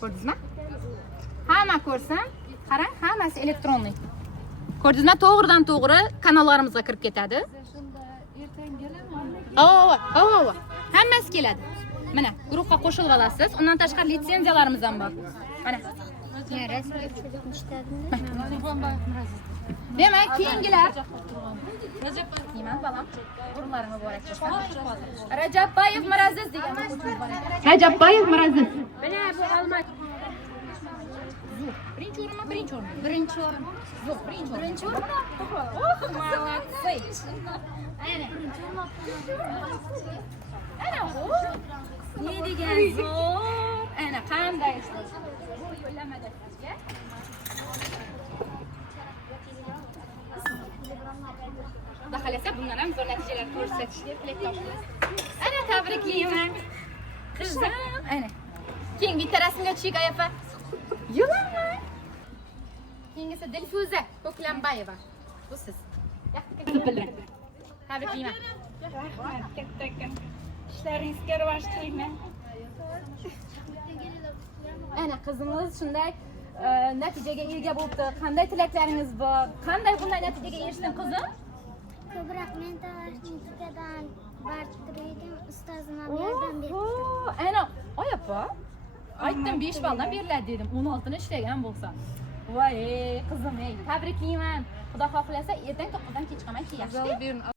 Ko'rdingizmi? Hamma ko'rsin. Qarang, hammasi elektronniy. Ko'rdingizmi? To'g'ridan to'g'ri kanallarimizga kirib ketadi. Hammasi keladi. Mana, guruhga qo'shilib olasiz. Undan tashqari litsenziyalarimiz ham bor. Mana. Demak, keyingilar Rajabboyev balam, o'rinlarimga borachish. Rajabboyev Miraziz degan o'quvchimiz bor ekan. Rajabboyev Miraziz. Mana bu olmadi. Birinchi o'rinmi? Birinchi o'rin. Birinchi o'rin. Yo'q, birinchi o'rin. Birinchi o'rin. Oh, молодцы. Ana. Ana bu. Ne degan zo'r. Ana qanday ishlaydi. Bu yo'llamada sizga. Xudo xolasa bundan ham zo'r natijalar ko'rsatishni tilakdoshmiz. Ana tabriklayman. Qizim, ana. Keyin bitta rasmga tushik Ayafa. Yo'lamang. Keyingisi Dilfuza Ko'klambayeva. Bu siz. Yaxshi bildiring. Tabriklayman. Rahmat, katta. Ishlaringizga rivoj tilayman. Ana qizimiz shunday natijaga ega bo'libdi. Qanday tilaklaringiz bor? Qanday bunday natijaga erishding qizim? Ko'proq mentalitikadan barchiraydim, ustozim ham yordam berdi. Ana, oyapa. Aytdim 5 balldan beriladi dedim. 16 ni ishlagan bo'lsa. Voy, qizim, ey, tabriklayman. Xudo xohlasa ertaga to'qqizdan kech qolmay kelasiz.